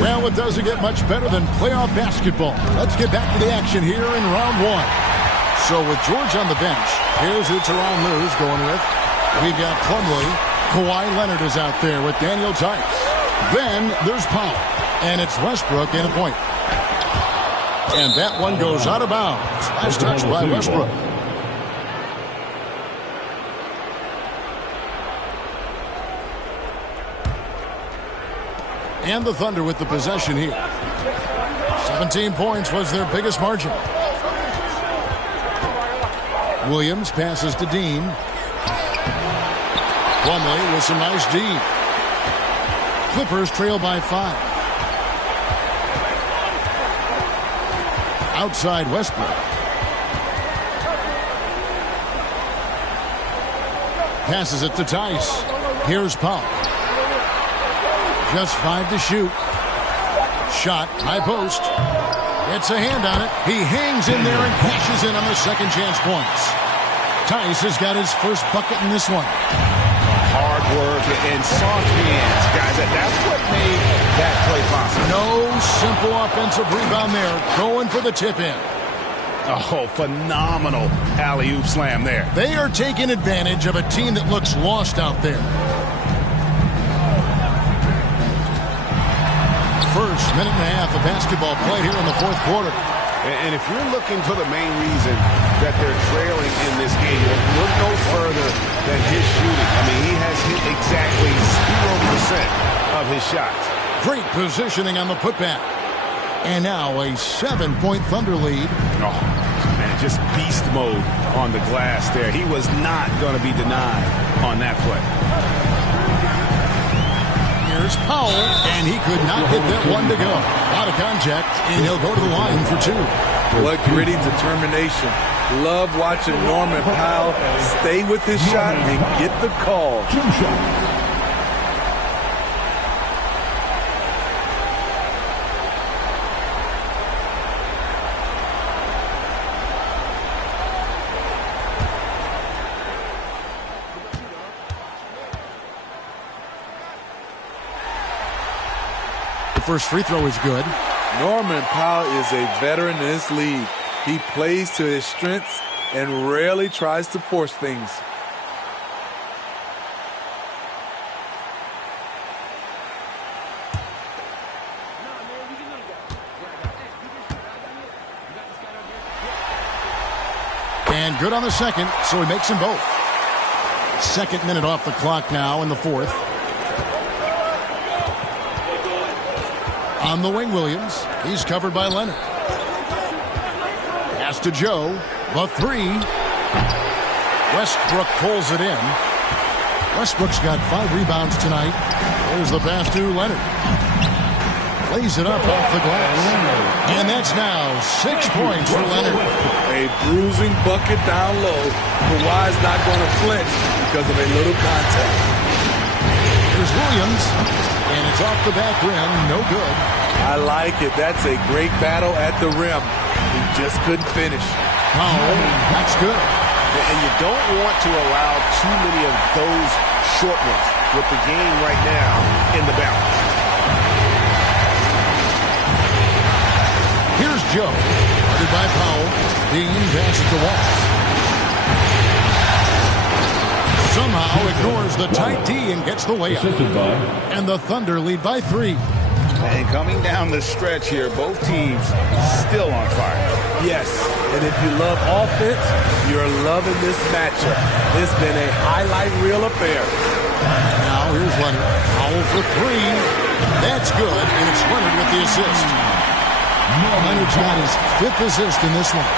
Well, it doesn't get much better than playoff basketball. Let's get back to the action here in round 1. So with George on the bench, here's who Tyronn Lue's going with. We've got Plumlee. Kawhi Leonard is out there with Daniel Tice. Then there's Powell. And it's Westbrook in a point. And that one goes out of bounds. Last touch by Westbrook. And the Thunder with the possession here. 17 points was their biggest margin. Williams passes to Dean. Plumlee with some nice D. Clippers trail by 5. Outside Westbrook. Passes it to Tice. Here's Powell. Just 5 to shoot. Shot, high post. It's a hand on it. He hangs in there and cashes in on the second chance points. Tice has got his first bucket in this one. hard work and soft hands, guys. That's what made that play possible. No simple offensive rebound there. Going for the tip-in. Oh, phenomenal alley-oop slam there. They are taking advantage of a team that looks lost out there. First minute and a half of basketball played here in the fourth quarter. And if you're looking for the main reason that they're trailing in this game, look no further than his shooting. I mean, he has hit exactly 0% of his shots. Great positioning on the putback. And now a 7-point Thunder lead. Oh, man, just beast mode on the glass there. He was not going to be denied on that play. Here's Powell, and he could not get that one to go. Out of contact, and he'll go to the line for two. What gritty determination. Love watching Norman Powell stay with his shot and get the call. Two shots. First free throw is good. Norman Powell is a veteran in this league. He plays to his strengths and rarely tries to force things. And good on the second, so he makes them both. Second minute off the clock now in the fourth. On the wing, Williams. He's covered by Leonard. Pass to Joe. The three. Westbrook pulls it in. Westbrook's got 5 rebounds tonight. There's the pass to Leonard. Plays it up off the glass. And that's now 6 points for Leonard. A bruising bucket down low. Kawhi's not going to flinch because of a little contact. Here's Williams. And it's off the back rim. No good. I like it. That's a great battle at the rim. He just couldn't finish. Oh, that's good. And you don't want to allow too many of those short ones with the game right now in the balance. Here's Joe. Guarded by Powell. Dean passes to Walsh. Somehow ignores the tight D and gets the layup. And the Thunder lead by 3. And coming down the stretch here, both teams still on fire. Yes, and if you love offense, you're loving this matchup. It's been a highlight reel affair. Now here's Leonard. Powell for 3. That's good, and it's Leonard with the assist. Leonard's got his 5th assist in this one.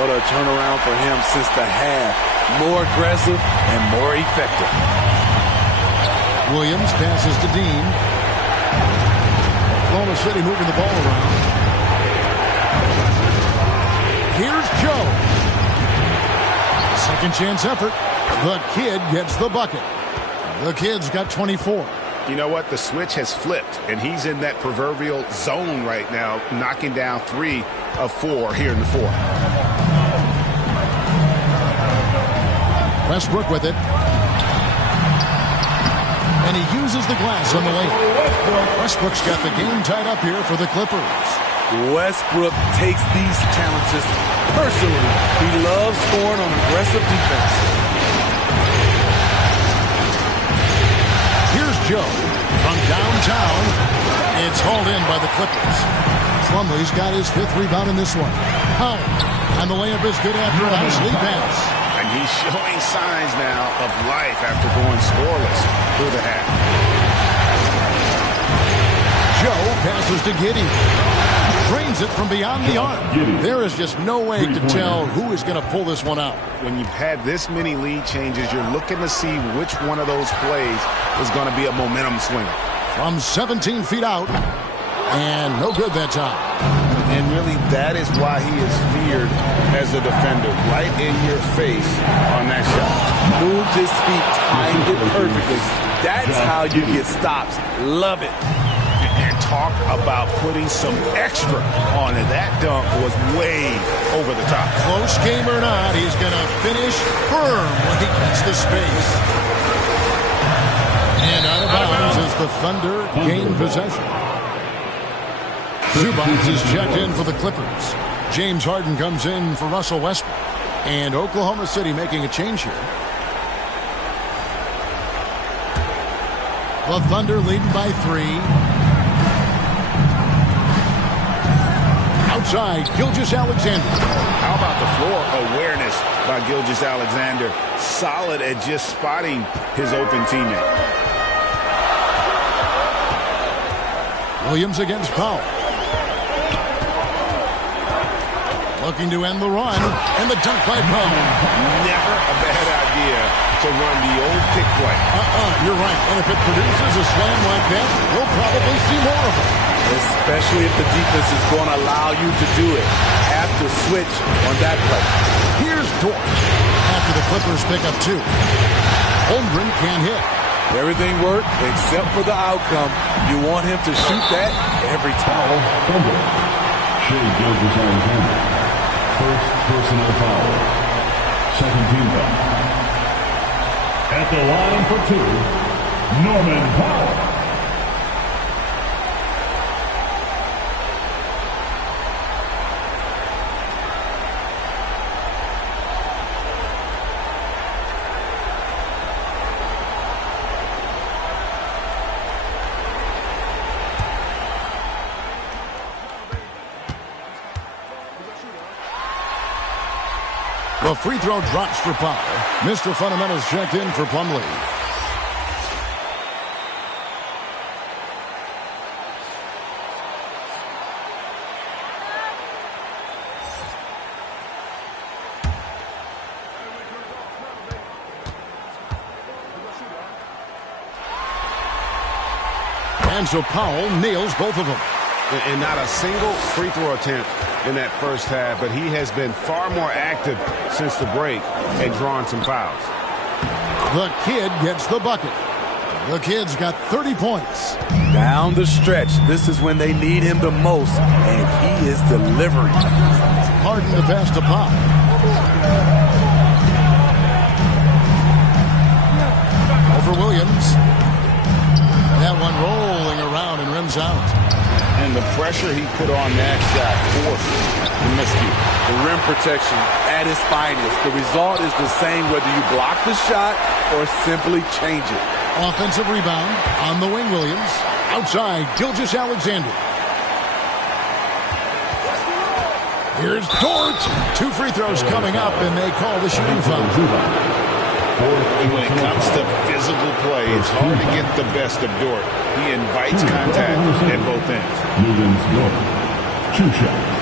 What a turnaround for him since the half. More aggressive and more effective. Williams passes to Dean. Oklahoma City moving the ball around. Here's Joe. Second chance effort. The kid gets the bucket. The kid's got 24. You know what? The switch has flipped, and he's in that proverbial zone right now, knocking down 3 of 4 here in the fourth. Westbrook with it. And he uses the glass on the lane. Westbrook's got the game tied up here for the Clippers. Westbrook takes these challenges personally. He loves scoring on aggressive defense. Here's Joe from downtown. It's hauled in by the Clippers. Plumlee's got his 5th rebound in this one. Powell. And the layup is good after a nice lead pass. And he's showing signs now of life after going scoreless through the half. Joe passes to Giddey. Trains it from beyond the arc. There is just no way to tell who is going to pull this one out. When you've had this many lead changes, you're looking to see which one of those plays is going to be a momentum swinger. From 17 feet out. And no good that time. And really, that is why he is feared as a defender. Right in your face on that shot. Moved his feet, timed it perfectly. That's how you get stops. Love it. And talk about putting some extra on it. That dunk was way over the top. Close game or not, he's going to finish firm when he gets the space. And out of bounds as the Thunder gain possession. Zubac is checked in for the Clippers. James Harden comes in for Russell Westbrook. And Oklahoma City making a change here. The Thunder leading by 3. Outside, Gilgeous-Alexander. How about the floor awareness by Gilgeous-Alexander? Solid at just spotting his open teammate. Williams against Powell. Looking to end the run, and the dunk by Powell. Never a bad idea to run the old pick play. You're right. And if it produces a slam like that, we'll probably see more of it. Especially if the defense is going to allow you to do it. Have to switch on that play. Here's Dort. After the Clippers pick up 2. Holmgren can't hit. Everything worked except for the outcome. You want him to shoot that every time. Shai Gilgeous-Alexander. First personal foul. Second team foul. At the line for 2, Norman Powell. The free throw drops for Powell. Mr. Fundamentals checked in for Plumlee. And so Powell nails both of them. And not a single free throw attempt in that first half, but he has been far more active since the break and drawn some fouls. The kid gets the bucket. The kid's got 30 points. Down the stretch, this is when they need him the most, and he is delivering. Harden to pass to Powell. Over Williams. That one rolling around and rims out. And the pressure he put on that shot forced the miscue. The rim protection at its finest. The result is the same whether you block the shot or simply change it. Offensive rebound on the wing, Williams. Outside, Gilgeous-Alexander. Here's Dort. 2 free throws coming up, and they call the shooting foul. And when it comes to physical play, it's hard to get the best of Dort. He invites contact at both ends. Williams Dort. 2 shots.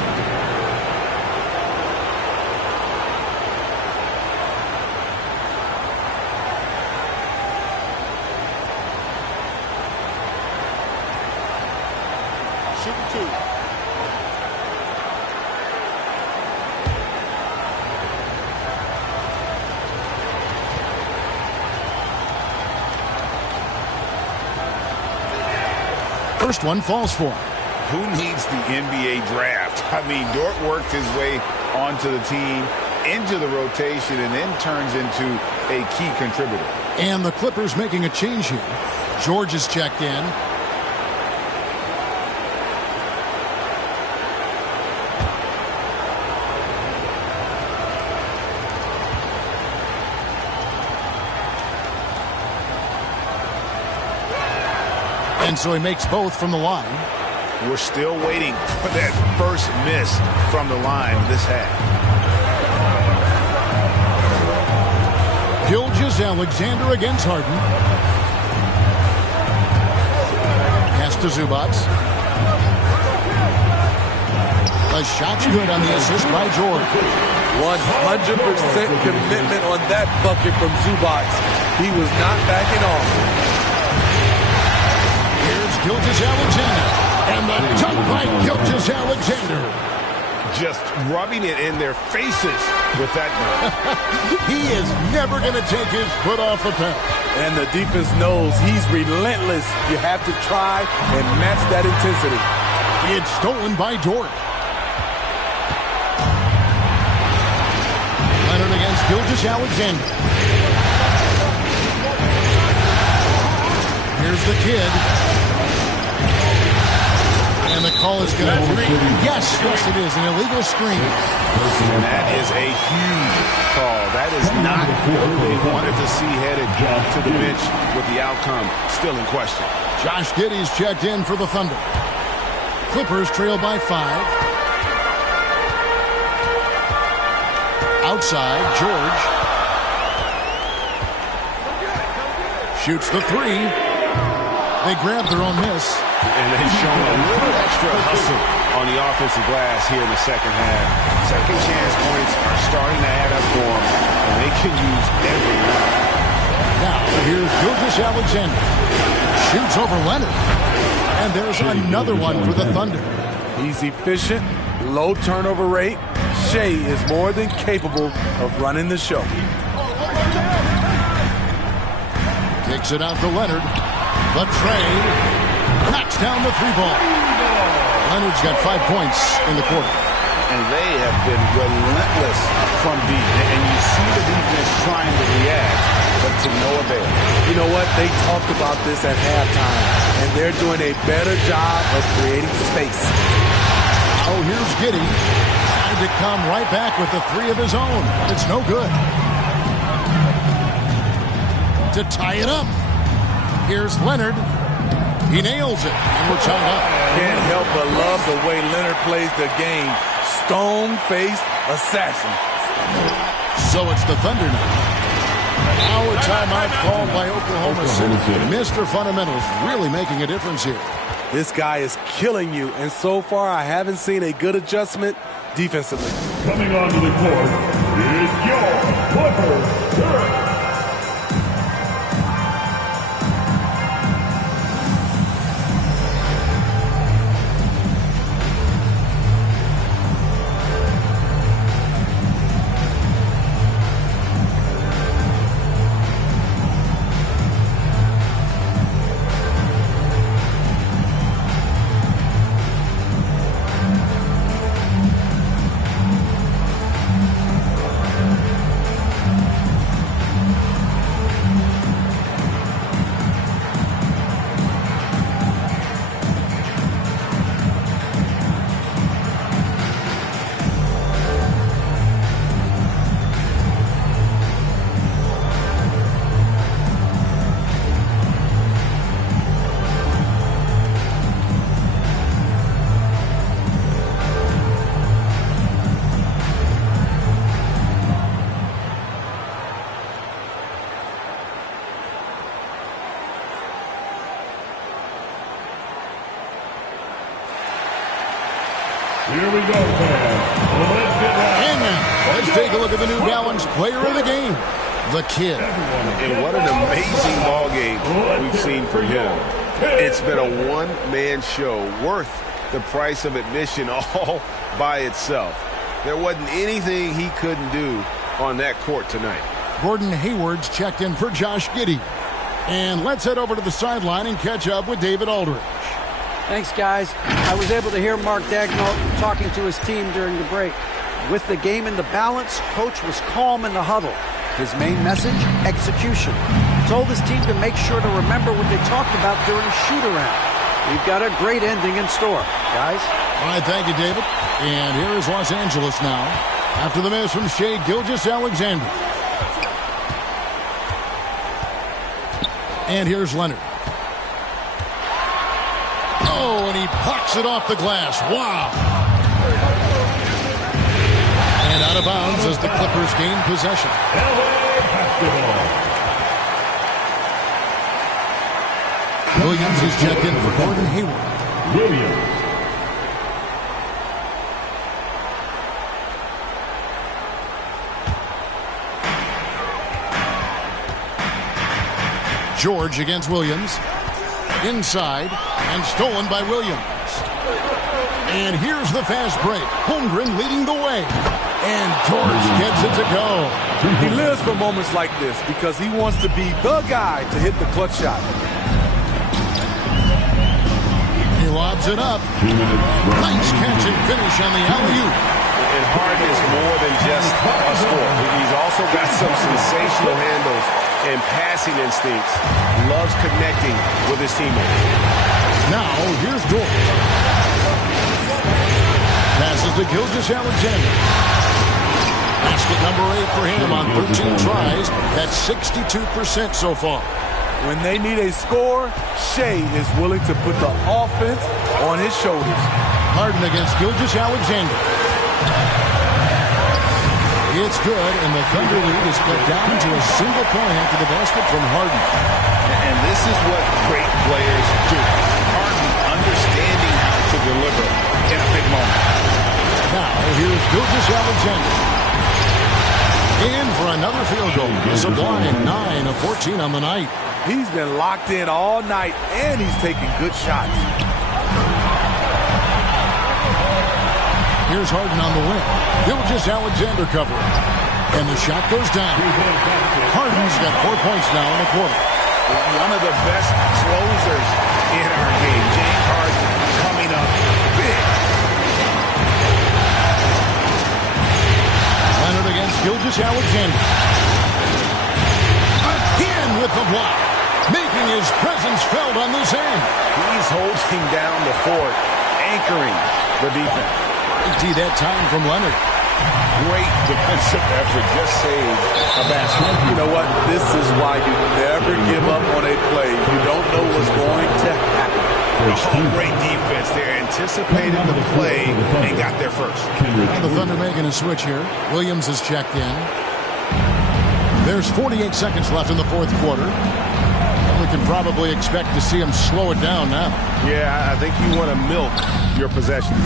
First one falls for him. Who needs the NBA draft? I mean, Dort worked his way onto the team, into the rotation, and then turns into a key contributor. And the Clippers making a change here. George is checked in. And so he makes both from the line. We're still waiting for that first miss from the line this half. Gilgeous-Alexander against Harden. Pass to Zubac. The shot's good on the assist by George. 100% commitment on that bucket from Zubac. He was not backing off. Gilgeous-Alexander, and the dunk by Gilgeous-Alexander. Just rubbing it in their faces with that dunk. He is never going to take his foot off the pedal. And the defense knows he's relentless. You have to try and match that intensity. It's stolen by Dort. Leonard against Gilgeous-Alexander. Here's the kid. And the call is going to be, yes, it is, an illegal screen. And that is a huge call. That is not what they wanted to see headed to the bench with the outcome still in question. Josh Giddey's checked in for the Thunder. Clippers trail by 5. Outside, George. Shoots the 3. They grab their own miss. And they've shown a little extra hustle on the offensive glass here in the second half. Second chance points are starting to add up for them, and they can use every one. Now, here's Gilgeous-Alexander. Shoots over Leonard. And there's another one for the Thunder. He's efficient, low turnover rate. Shea is more than capable of running the show. Takes it out to Leonard. The Trey knocks down the 3-ball. Leonard's got 5 points in the quarter. And they have been relentless from deep. And you see the defense trying to react, but to no avail. You know what? They talked about this at halftime, and they're doing a better job of creating space. Oh, here's Giddey. Trying to come right back with the 3 of his own. It's no good. To tie it up. Here's Leonard. He nails it, and we're tied up. Can't help but love the way Leonard plays the game. Stone-faced assassin. So it's the Thunder now. Now a timeout called by Oklahoma City. Mr. Fundamentals really making a difference here. This guy is killing you, and so far I haven't seen a good adjustment defensively. Coming onto the court is your Clippers, Derek. Here we go, fans. Let's take a look at the New Balance player of the game, the kid. And what an amazing ball game we've seen from him. It's been a one-man show worth the price of admission all by itself. There wasn't anything he couldn't do on that court tonight. Gordon Hayward's checked in for Josh Giddey. And let's head over to the sideline and catch up with David Aldridge. Thanks, guys. I was able to hear Mark Daigneault talking to his team during the break. With the game in the balance, Coach was calm in the huddle. His main message, execution. He told his team to make sure to remember what they talked about during shoot-around. We've got a great ending in store, guys. All right, thank you, David. And here is Los Angeles now. After the miss from Shea Gilgeous-Alexander. And here's Leonard. Oh, and he pucks it off the glass. Wow. And out of bounds as the Clippers gain possession. Williams is checked in for Gordon Hayward. Williams. George against Williams. Inside and stolen by Williams. And here's the fast break. Holmgren leading the way. And George gets it to go. He lives for moments like this because he wants to be the guy to hit the clutch shot. He lobs it up. Nice catch and finish on the alley-oop. And Harden is more than just a scorer. He's also got some sensational handles and passing instincts. Loves connecting with his teammates. Now, here's Dort. Passes to Gilgeous-Alexander. Basket number 8 for him on 13 tries. That's 62% so far. When they need a score, Shea is willing to put the offense on his shoulders. Harden against Gilgeous-Alexander. It's good, and the Thunder lead is cut down to a single point after the basket from Harden. And this is what great players do. Harden understanding how to deliver in a big moment. Now, here's Gilgeous-Alexander. In for another field goal. Sublime, 9 of 14 on the night. He's been locked in all night, and he's taking good shots. Here's Harden on the wing. Gilgeous-Alexander covering. And the shot goes down. Harden's got 4 points now in the quarter. One of the best closers in our game. James Harden coming up big. Leonard against Gilgeous-Alexander. Again with the block. Making his presence felt on this end. He's holding down the fort, anchoring the defense. See that time from Leonard. Great defensive effort, just saved a basket. You know what? This is why you never give up on a play. You don't know what's going to happen. Great defense. They anticipated the play and got there first. And the Thunder making a switch here. Williams has checked in. There's 48 seconds left in the fourth quarter. We can probably expect to see him slow it down now. Yeah, I think you want to milk your possessions.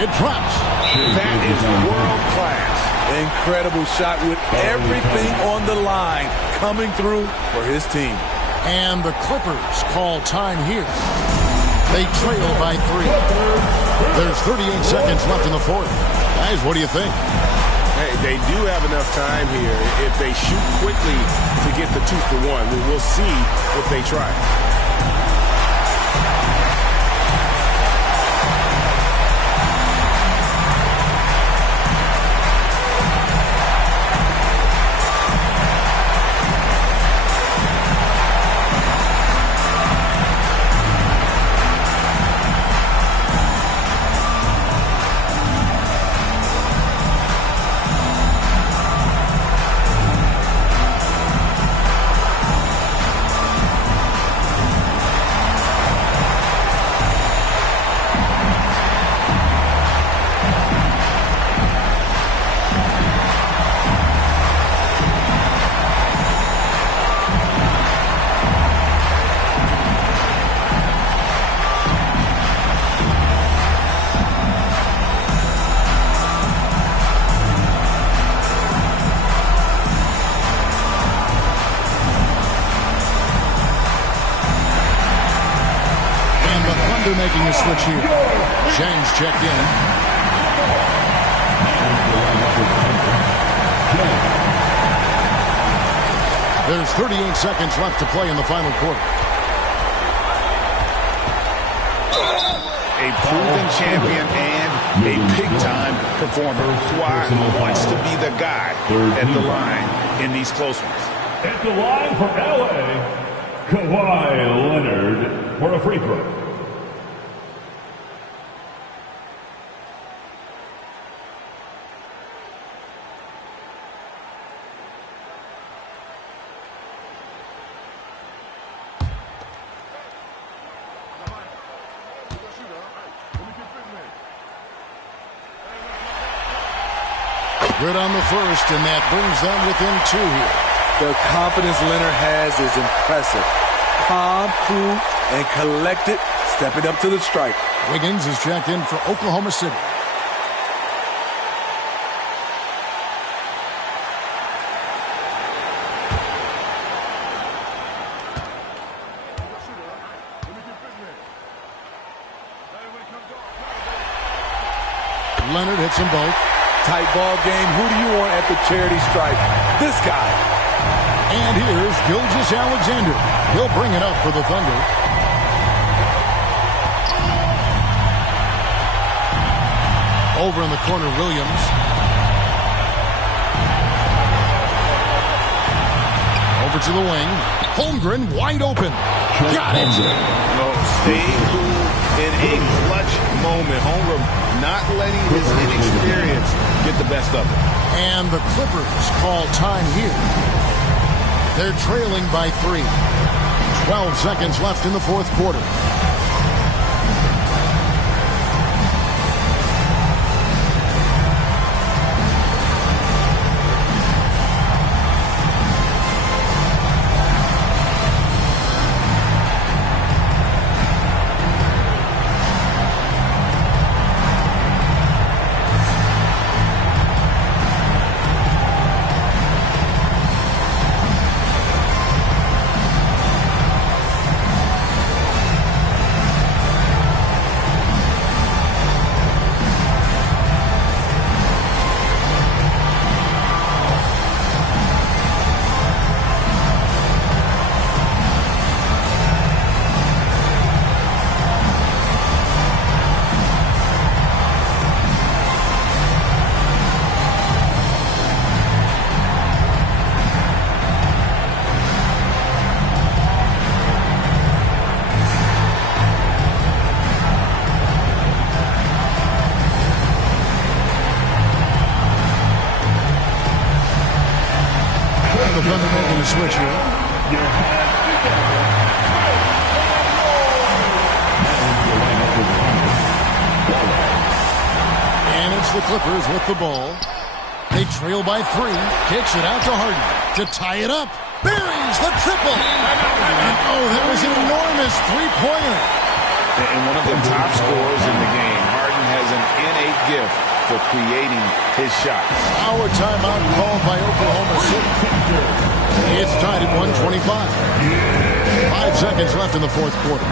It drops. That is world class. Incredible shot with everything on the line coming through for his team. And the Clippers call time here. They trail by 3. There's 38 seconds left in the fourth. Guys, what do you think? Hey, they do have enough time here. If they shoot quickly to get the 2 for 1, we'll see if they try. Making a switch here. James checked in. There's 38 seconds left to play in the final quarter. A proven champion and a big-time performer. Kawhi wants to be the guy at the line in these close ones. At the line for L.A., Kawhi Leonard for a free throw. Good on the first, and that brings them within 2 here. The confidence Leonard has is impressive. Calm, cool, and collected, stepping up to the stripe. Wiggins is checked in for Oklahoma City. Leonard hits them both. Tight ball game. Who do you want at the charity stripe? This guy. And here's Gilgeous-Alexander. He'll bring it up for the Thunder. Over in the corner, Williams. Over to the wing. Holmgren wide open. Got it. Stay cool in a clutch moment. Holmgren not letting his inexperience get the best of him. And the Clippers call time here. They're trailing by 3. 12 seconds left in the fourth quarter. Switch here. And it's the Clippers with the ball. They trail by 3. Kicks it out to Harden to tie it up. Buries the triple. And that was an enormous three-pointer. And one of the top scorers in the game. Harden has an innate gift for creating his shots. Our timeout called by Oklahoma City. It's tied at 125. 5 seconds left in the fourth quarter.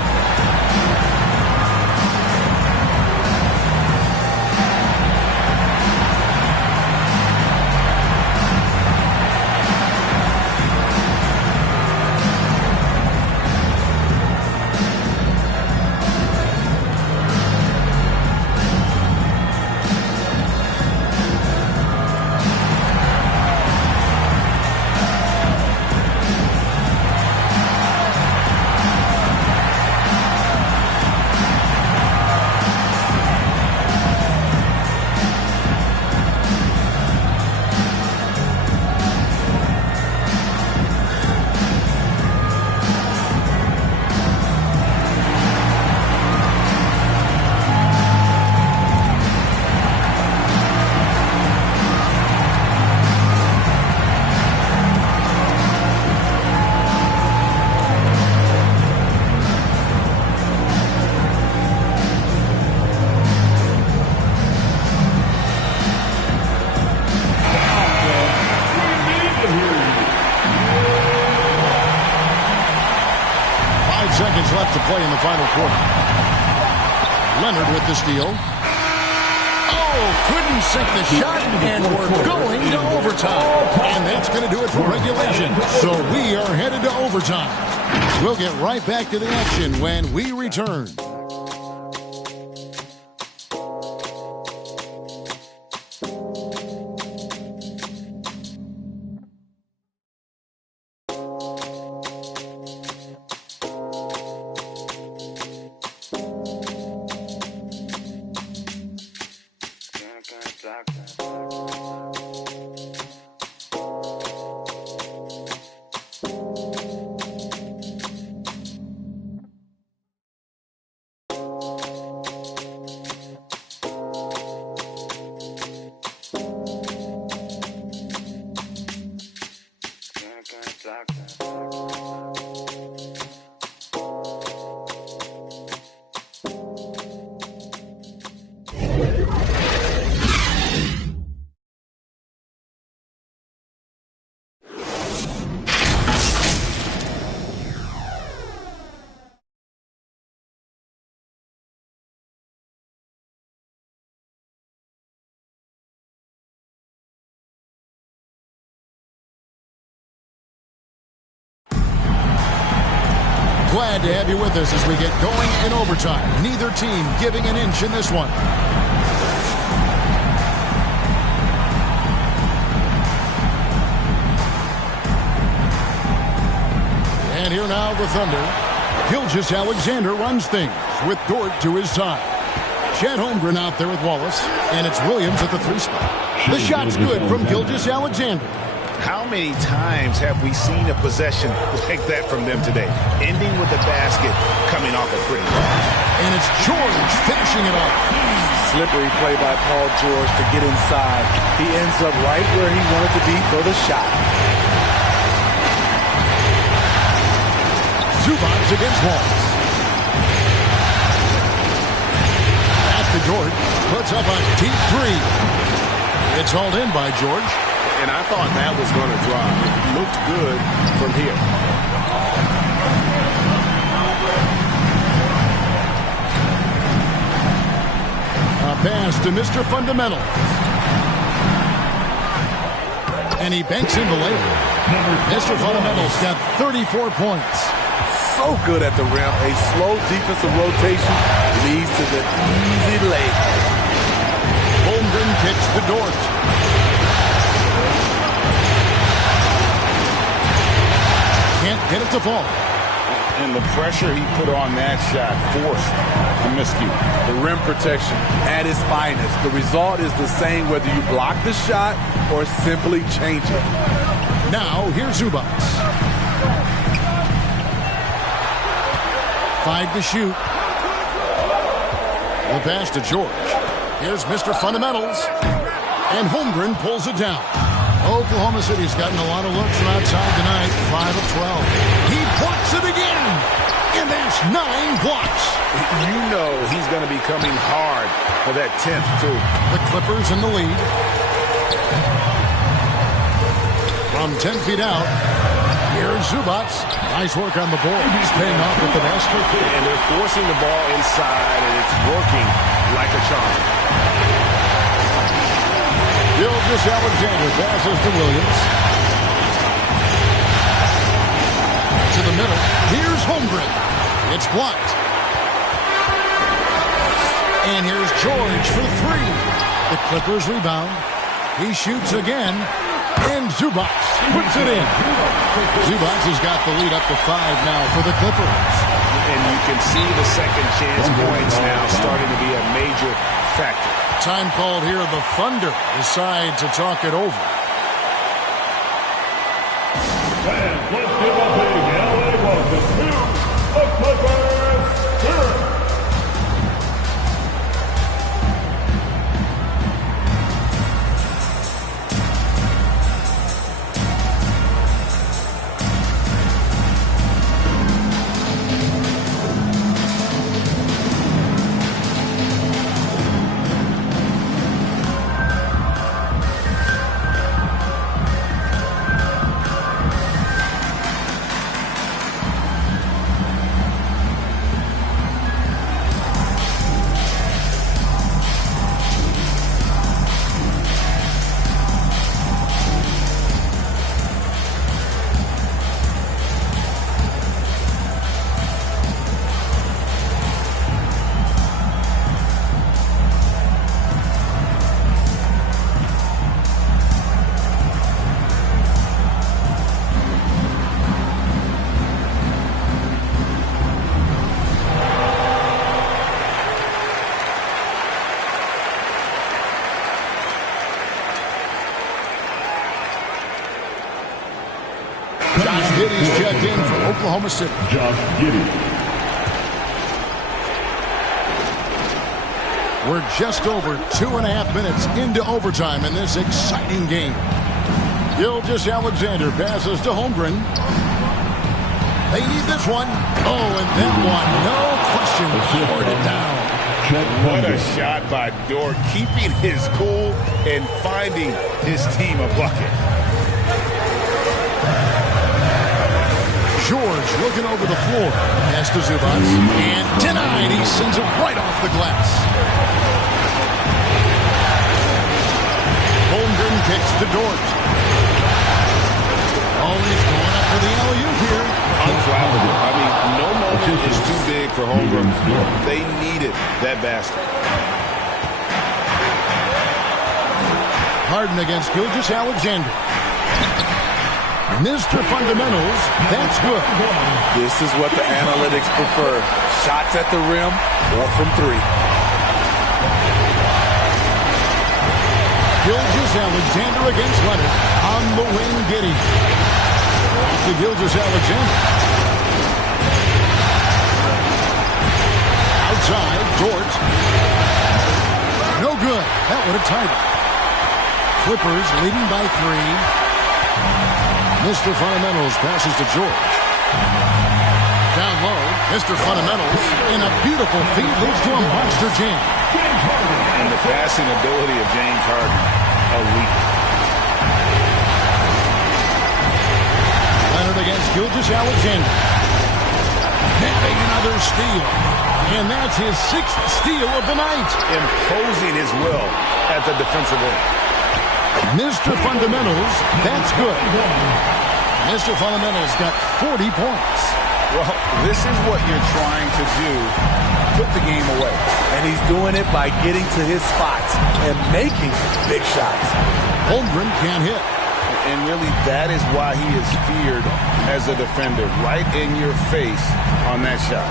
Left to play in the final quarter. Leonard with the steal. Couldn't sink the shot, and we're going to overtime. And that's going to do it for regulation. So we are headed to overtime. We'll get right back to the action when we return. Glad to have you with us as we get going in overtime. Neither team giving an inch in this one. here now, the Thunder. Gilgeous Alexander runs things with Dort to his side. Chet Holmgren out there with Wallace, and it's Williams at the 3 spot. The shot's good from Gilgeous Alexander. How many times have we seen a possession like that from them today? Ending with the basket coming off a pretty pass. And it's George finishing it off. Slippery play by Paul George to get inside. He ends up right where he wanted to be for the shot. Zubac against Wallace. Back to George. Puts up a deep 3. It's hauled in by George. And I thought that was going to drop. It looked good from here. A pass to Mr. Fundamental. And he banks in the layup. Mr. Fundamental's got 34 points. So good at the rim. A slow defensive rotation leads to the easy lay. Holmgren kicks to Dort. Can't get it to fall. And the pressure he put on that shot forced the miscue. The rim protection at its finest. The result is the same whether you block the shot or simply change it. Now, here's Zubac. 5 to shoot. The pass to George. Here's Mr. Fundamentals. And Holmgren pulls it down. Oklahoma City's gotten a lot of looks from outside tonight. 5 of 12. He blocks it again. And that's 9 blocks. You know he's going to be coming hard for that 10th, too. The Clippers in the lead. From 10 feet out, here's Zubac. Nice work on the board. He's paying off with the basket. And they're forcing the ball inside, and it's working like a charm. Gilgeous Alexander passes to Williams. To the middle. Here's Holmgren. It's blocked. And here's George for 3. The Clippers rebound. He shoots again. And Zubac puts it in. Zubac has got the lead up to 5 now for the Clippers. And you can see the second chance points now starting to be a major factor. Time called here. The Thunder decide to talk it over. Fans, let's give a big LA welcome to the Clippers Spirit. Josh Giddey's checked in for Oklahoma City. Josh Giddey. We're just over 2.5 minutes into overtime in this exciting game. Gilgeous Alexander passes to Holmgren. They need this one. Oh, and that one, no question, poured it down. What a shot by Dort, keeping his cool and finding his team a bucket. George looking over the floor. Pass to Zubac. And denied. He sends it right off the glass. Holmgren kicks to Dort. Oh, he's going up for the alley-oop here. Unflappable. I mean, no moment is too big for Holmgren. They needed that basket. Harden against Gilgeous Alexander. Mr. Fundamentals, that's good. This is what the analytics prefer. Shots at the rim or from three. Gilgeous-Alexander against Leonard. On the wing, Giddey. To Gilgeous-Alexander. Outside, George. No good. That would have tied it. Clippers leading by 3. Mr. Fundamentals passes to George. Down low, Mr. Fundamentals in a beautiful feed leads to a monster jam. And the passing ability of James Harden, elite. Leonard against Gilgeous-Alexander. Nabbing another steal. And that's his 6th steal of the night. Imposing his will at the defensive end. Mr. Fundamentals, that's good. Mr. Fundamentals got 40 points. Well, this is what you're trying to do. Put the game away. And he's doing it by getting to his spots and making big shots. Holmgren can't hit. And really, that is why he is feared as a defender. Right in your face on that shot.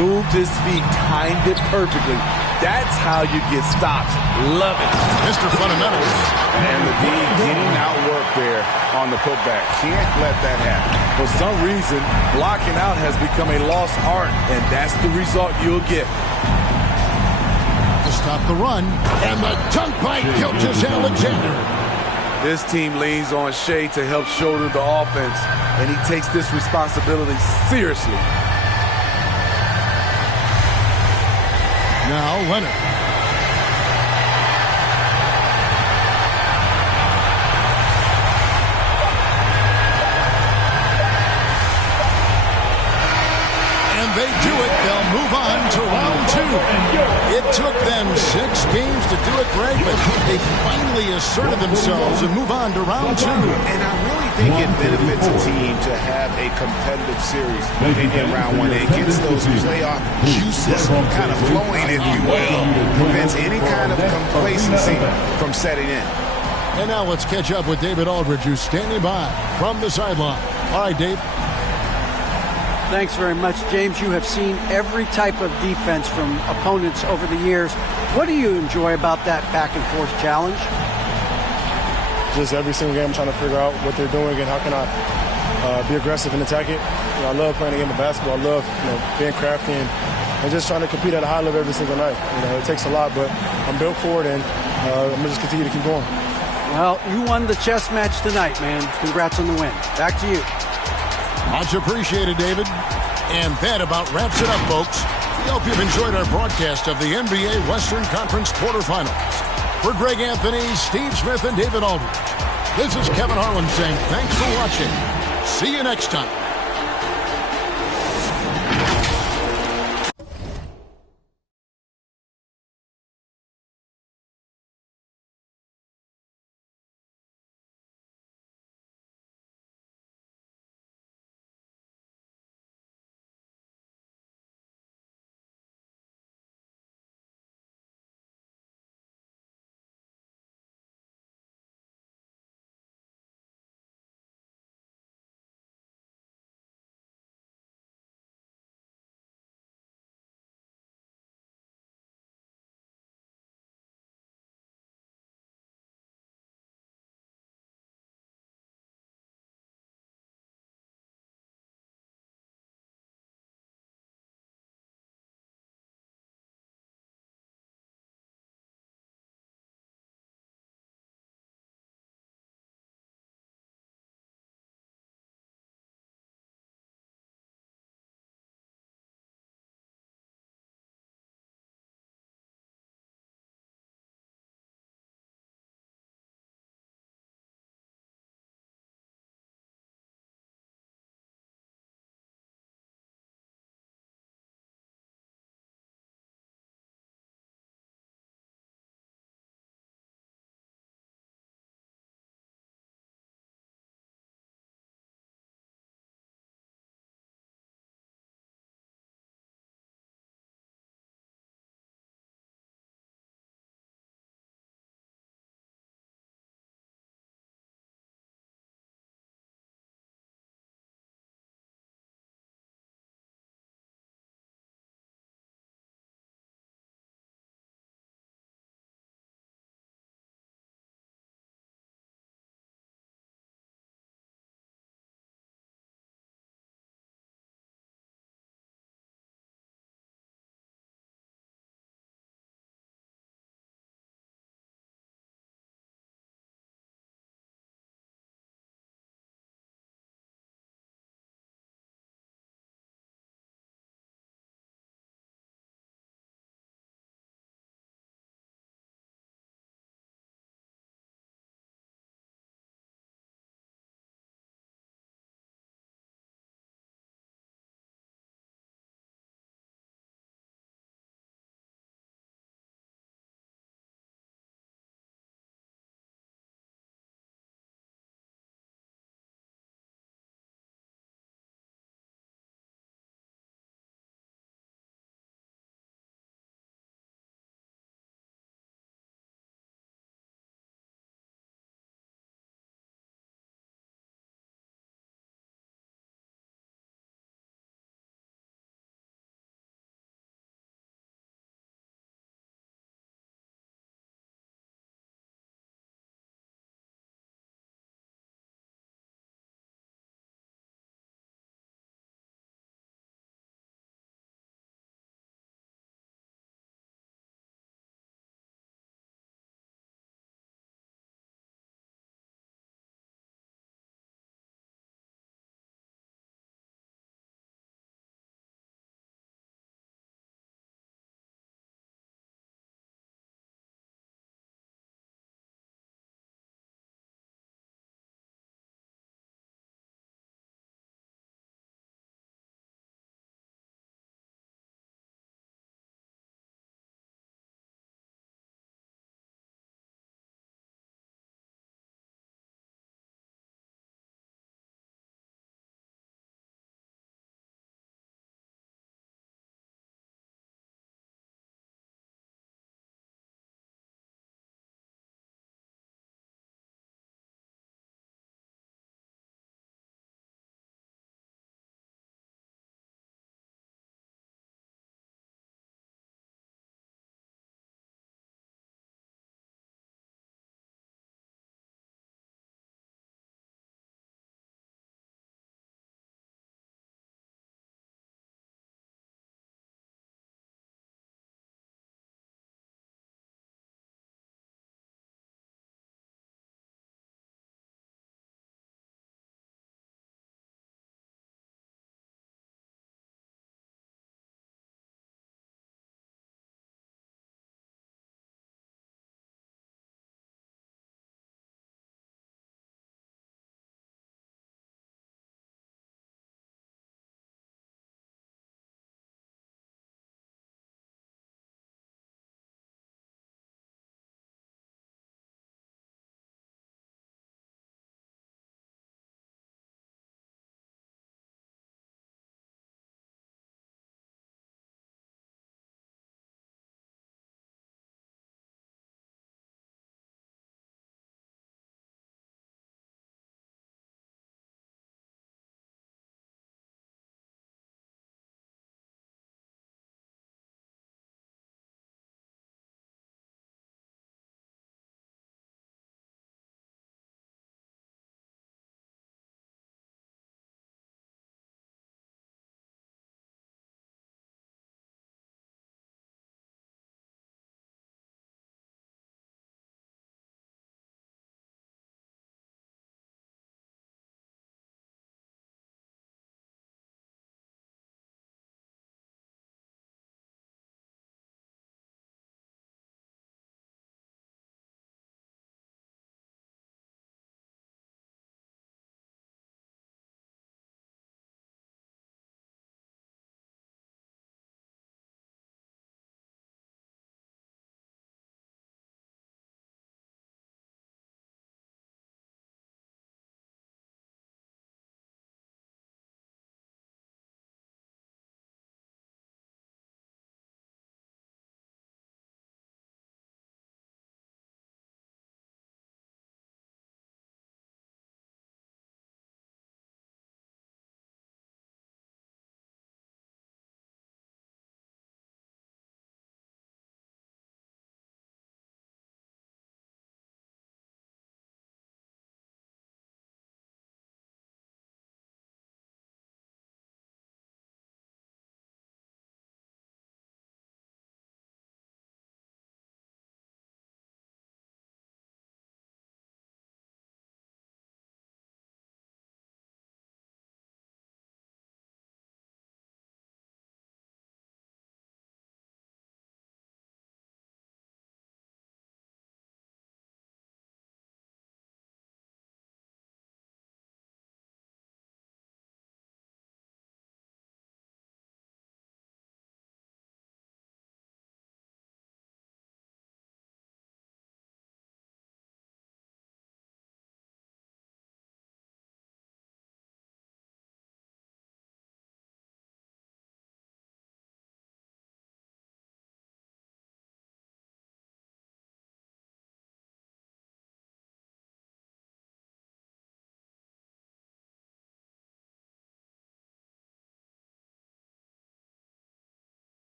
Moved his feet, timed it perfectly. That's how you get stops. Love it. Mr. Fundamentals. And the D getting out work there on the putback. Can't let that happen. For some reason, blocking out has become a lost art, and that's the result you'll get. To stop the run, and the dunk by Gilgeous-Alexander. This team leans on Shea to help shoulder the offense, and he takes this responsibility seriously. Now Leonard. And they do it. They'll move on to round 2. It took them 6 games to do it, Greg, but they finally asserted themselves and move on to round 2. And I really think it benefits a team to have a competitive series in round 1. It gets those playoff juices kind of flowing, if you will. Prevents any kind of complacency from setting in. And now let's catch up with David Aldridge, who's standing by from the sideline. All right, Dave. Thanks very much, James. You have seen every type of defense from opponents over the years. What do you enjoy about that back-and-forth challenge? Just every single game I'm trying to figure out what they're doing and how can I be aggressive and attack it. I love playing the game of basketball. I love being crafty and just trying to compete at a high level every single night. It takes a lot, but I'm built for it, and I'm going to just continue to keep going. Well, you won the chess match tonight, man. Congrats on the win. Back to you. Much appreciated, David. And that about wraps it up, folks. We hope you've enjoyed our broadcast of the NBA Western Conference quarterfinals. For Greg Anthony, Steve Smith, and David Aldridge, this is Kevin Harlan saying thanks for watching. See you next time.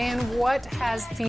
And what has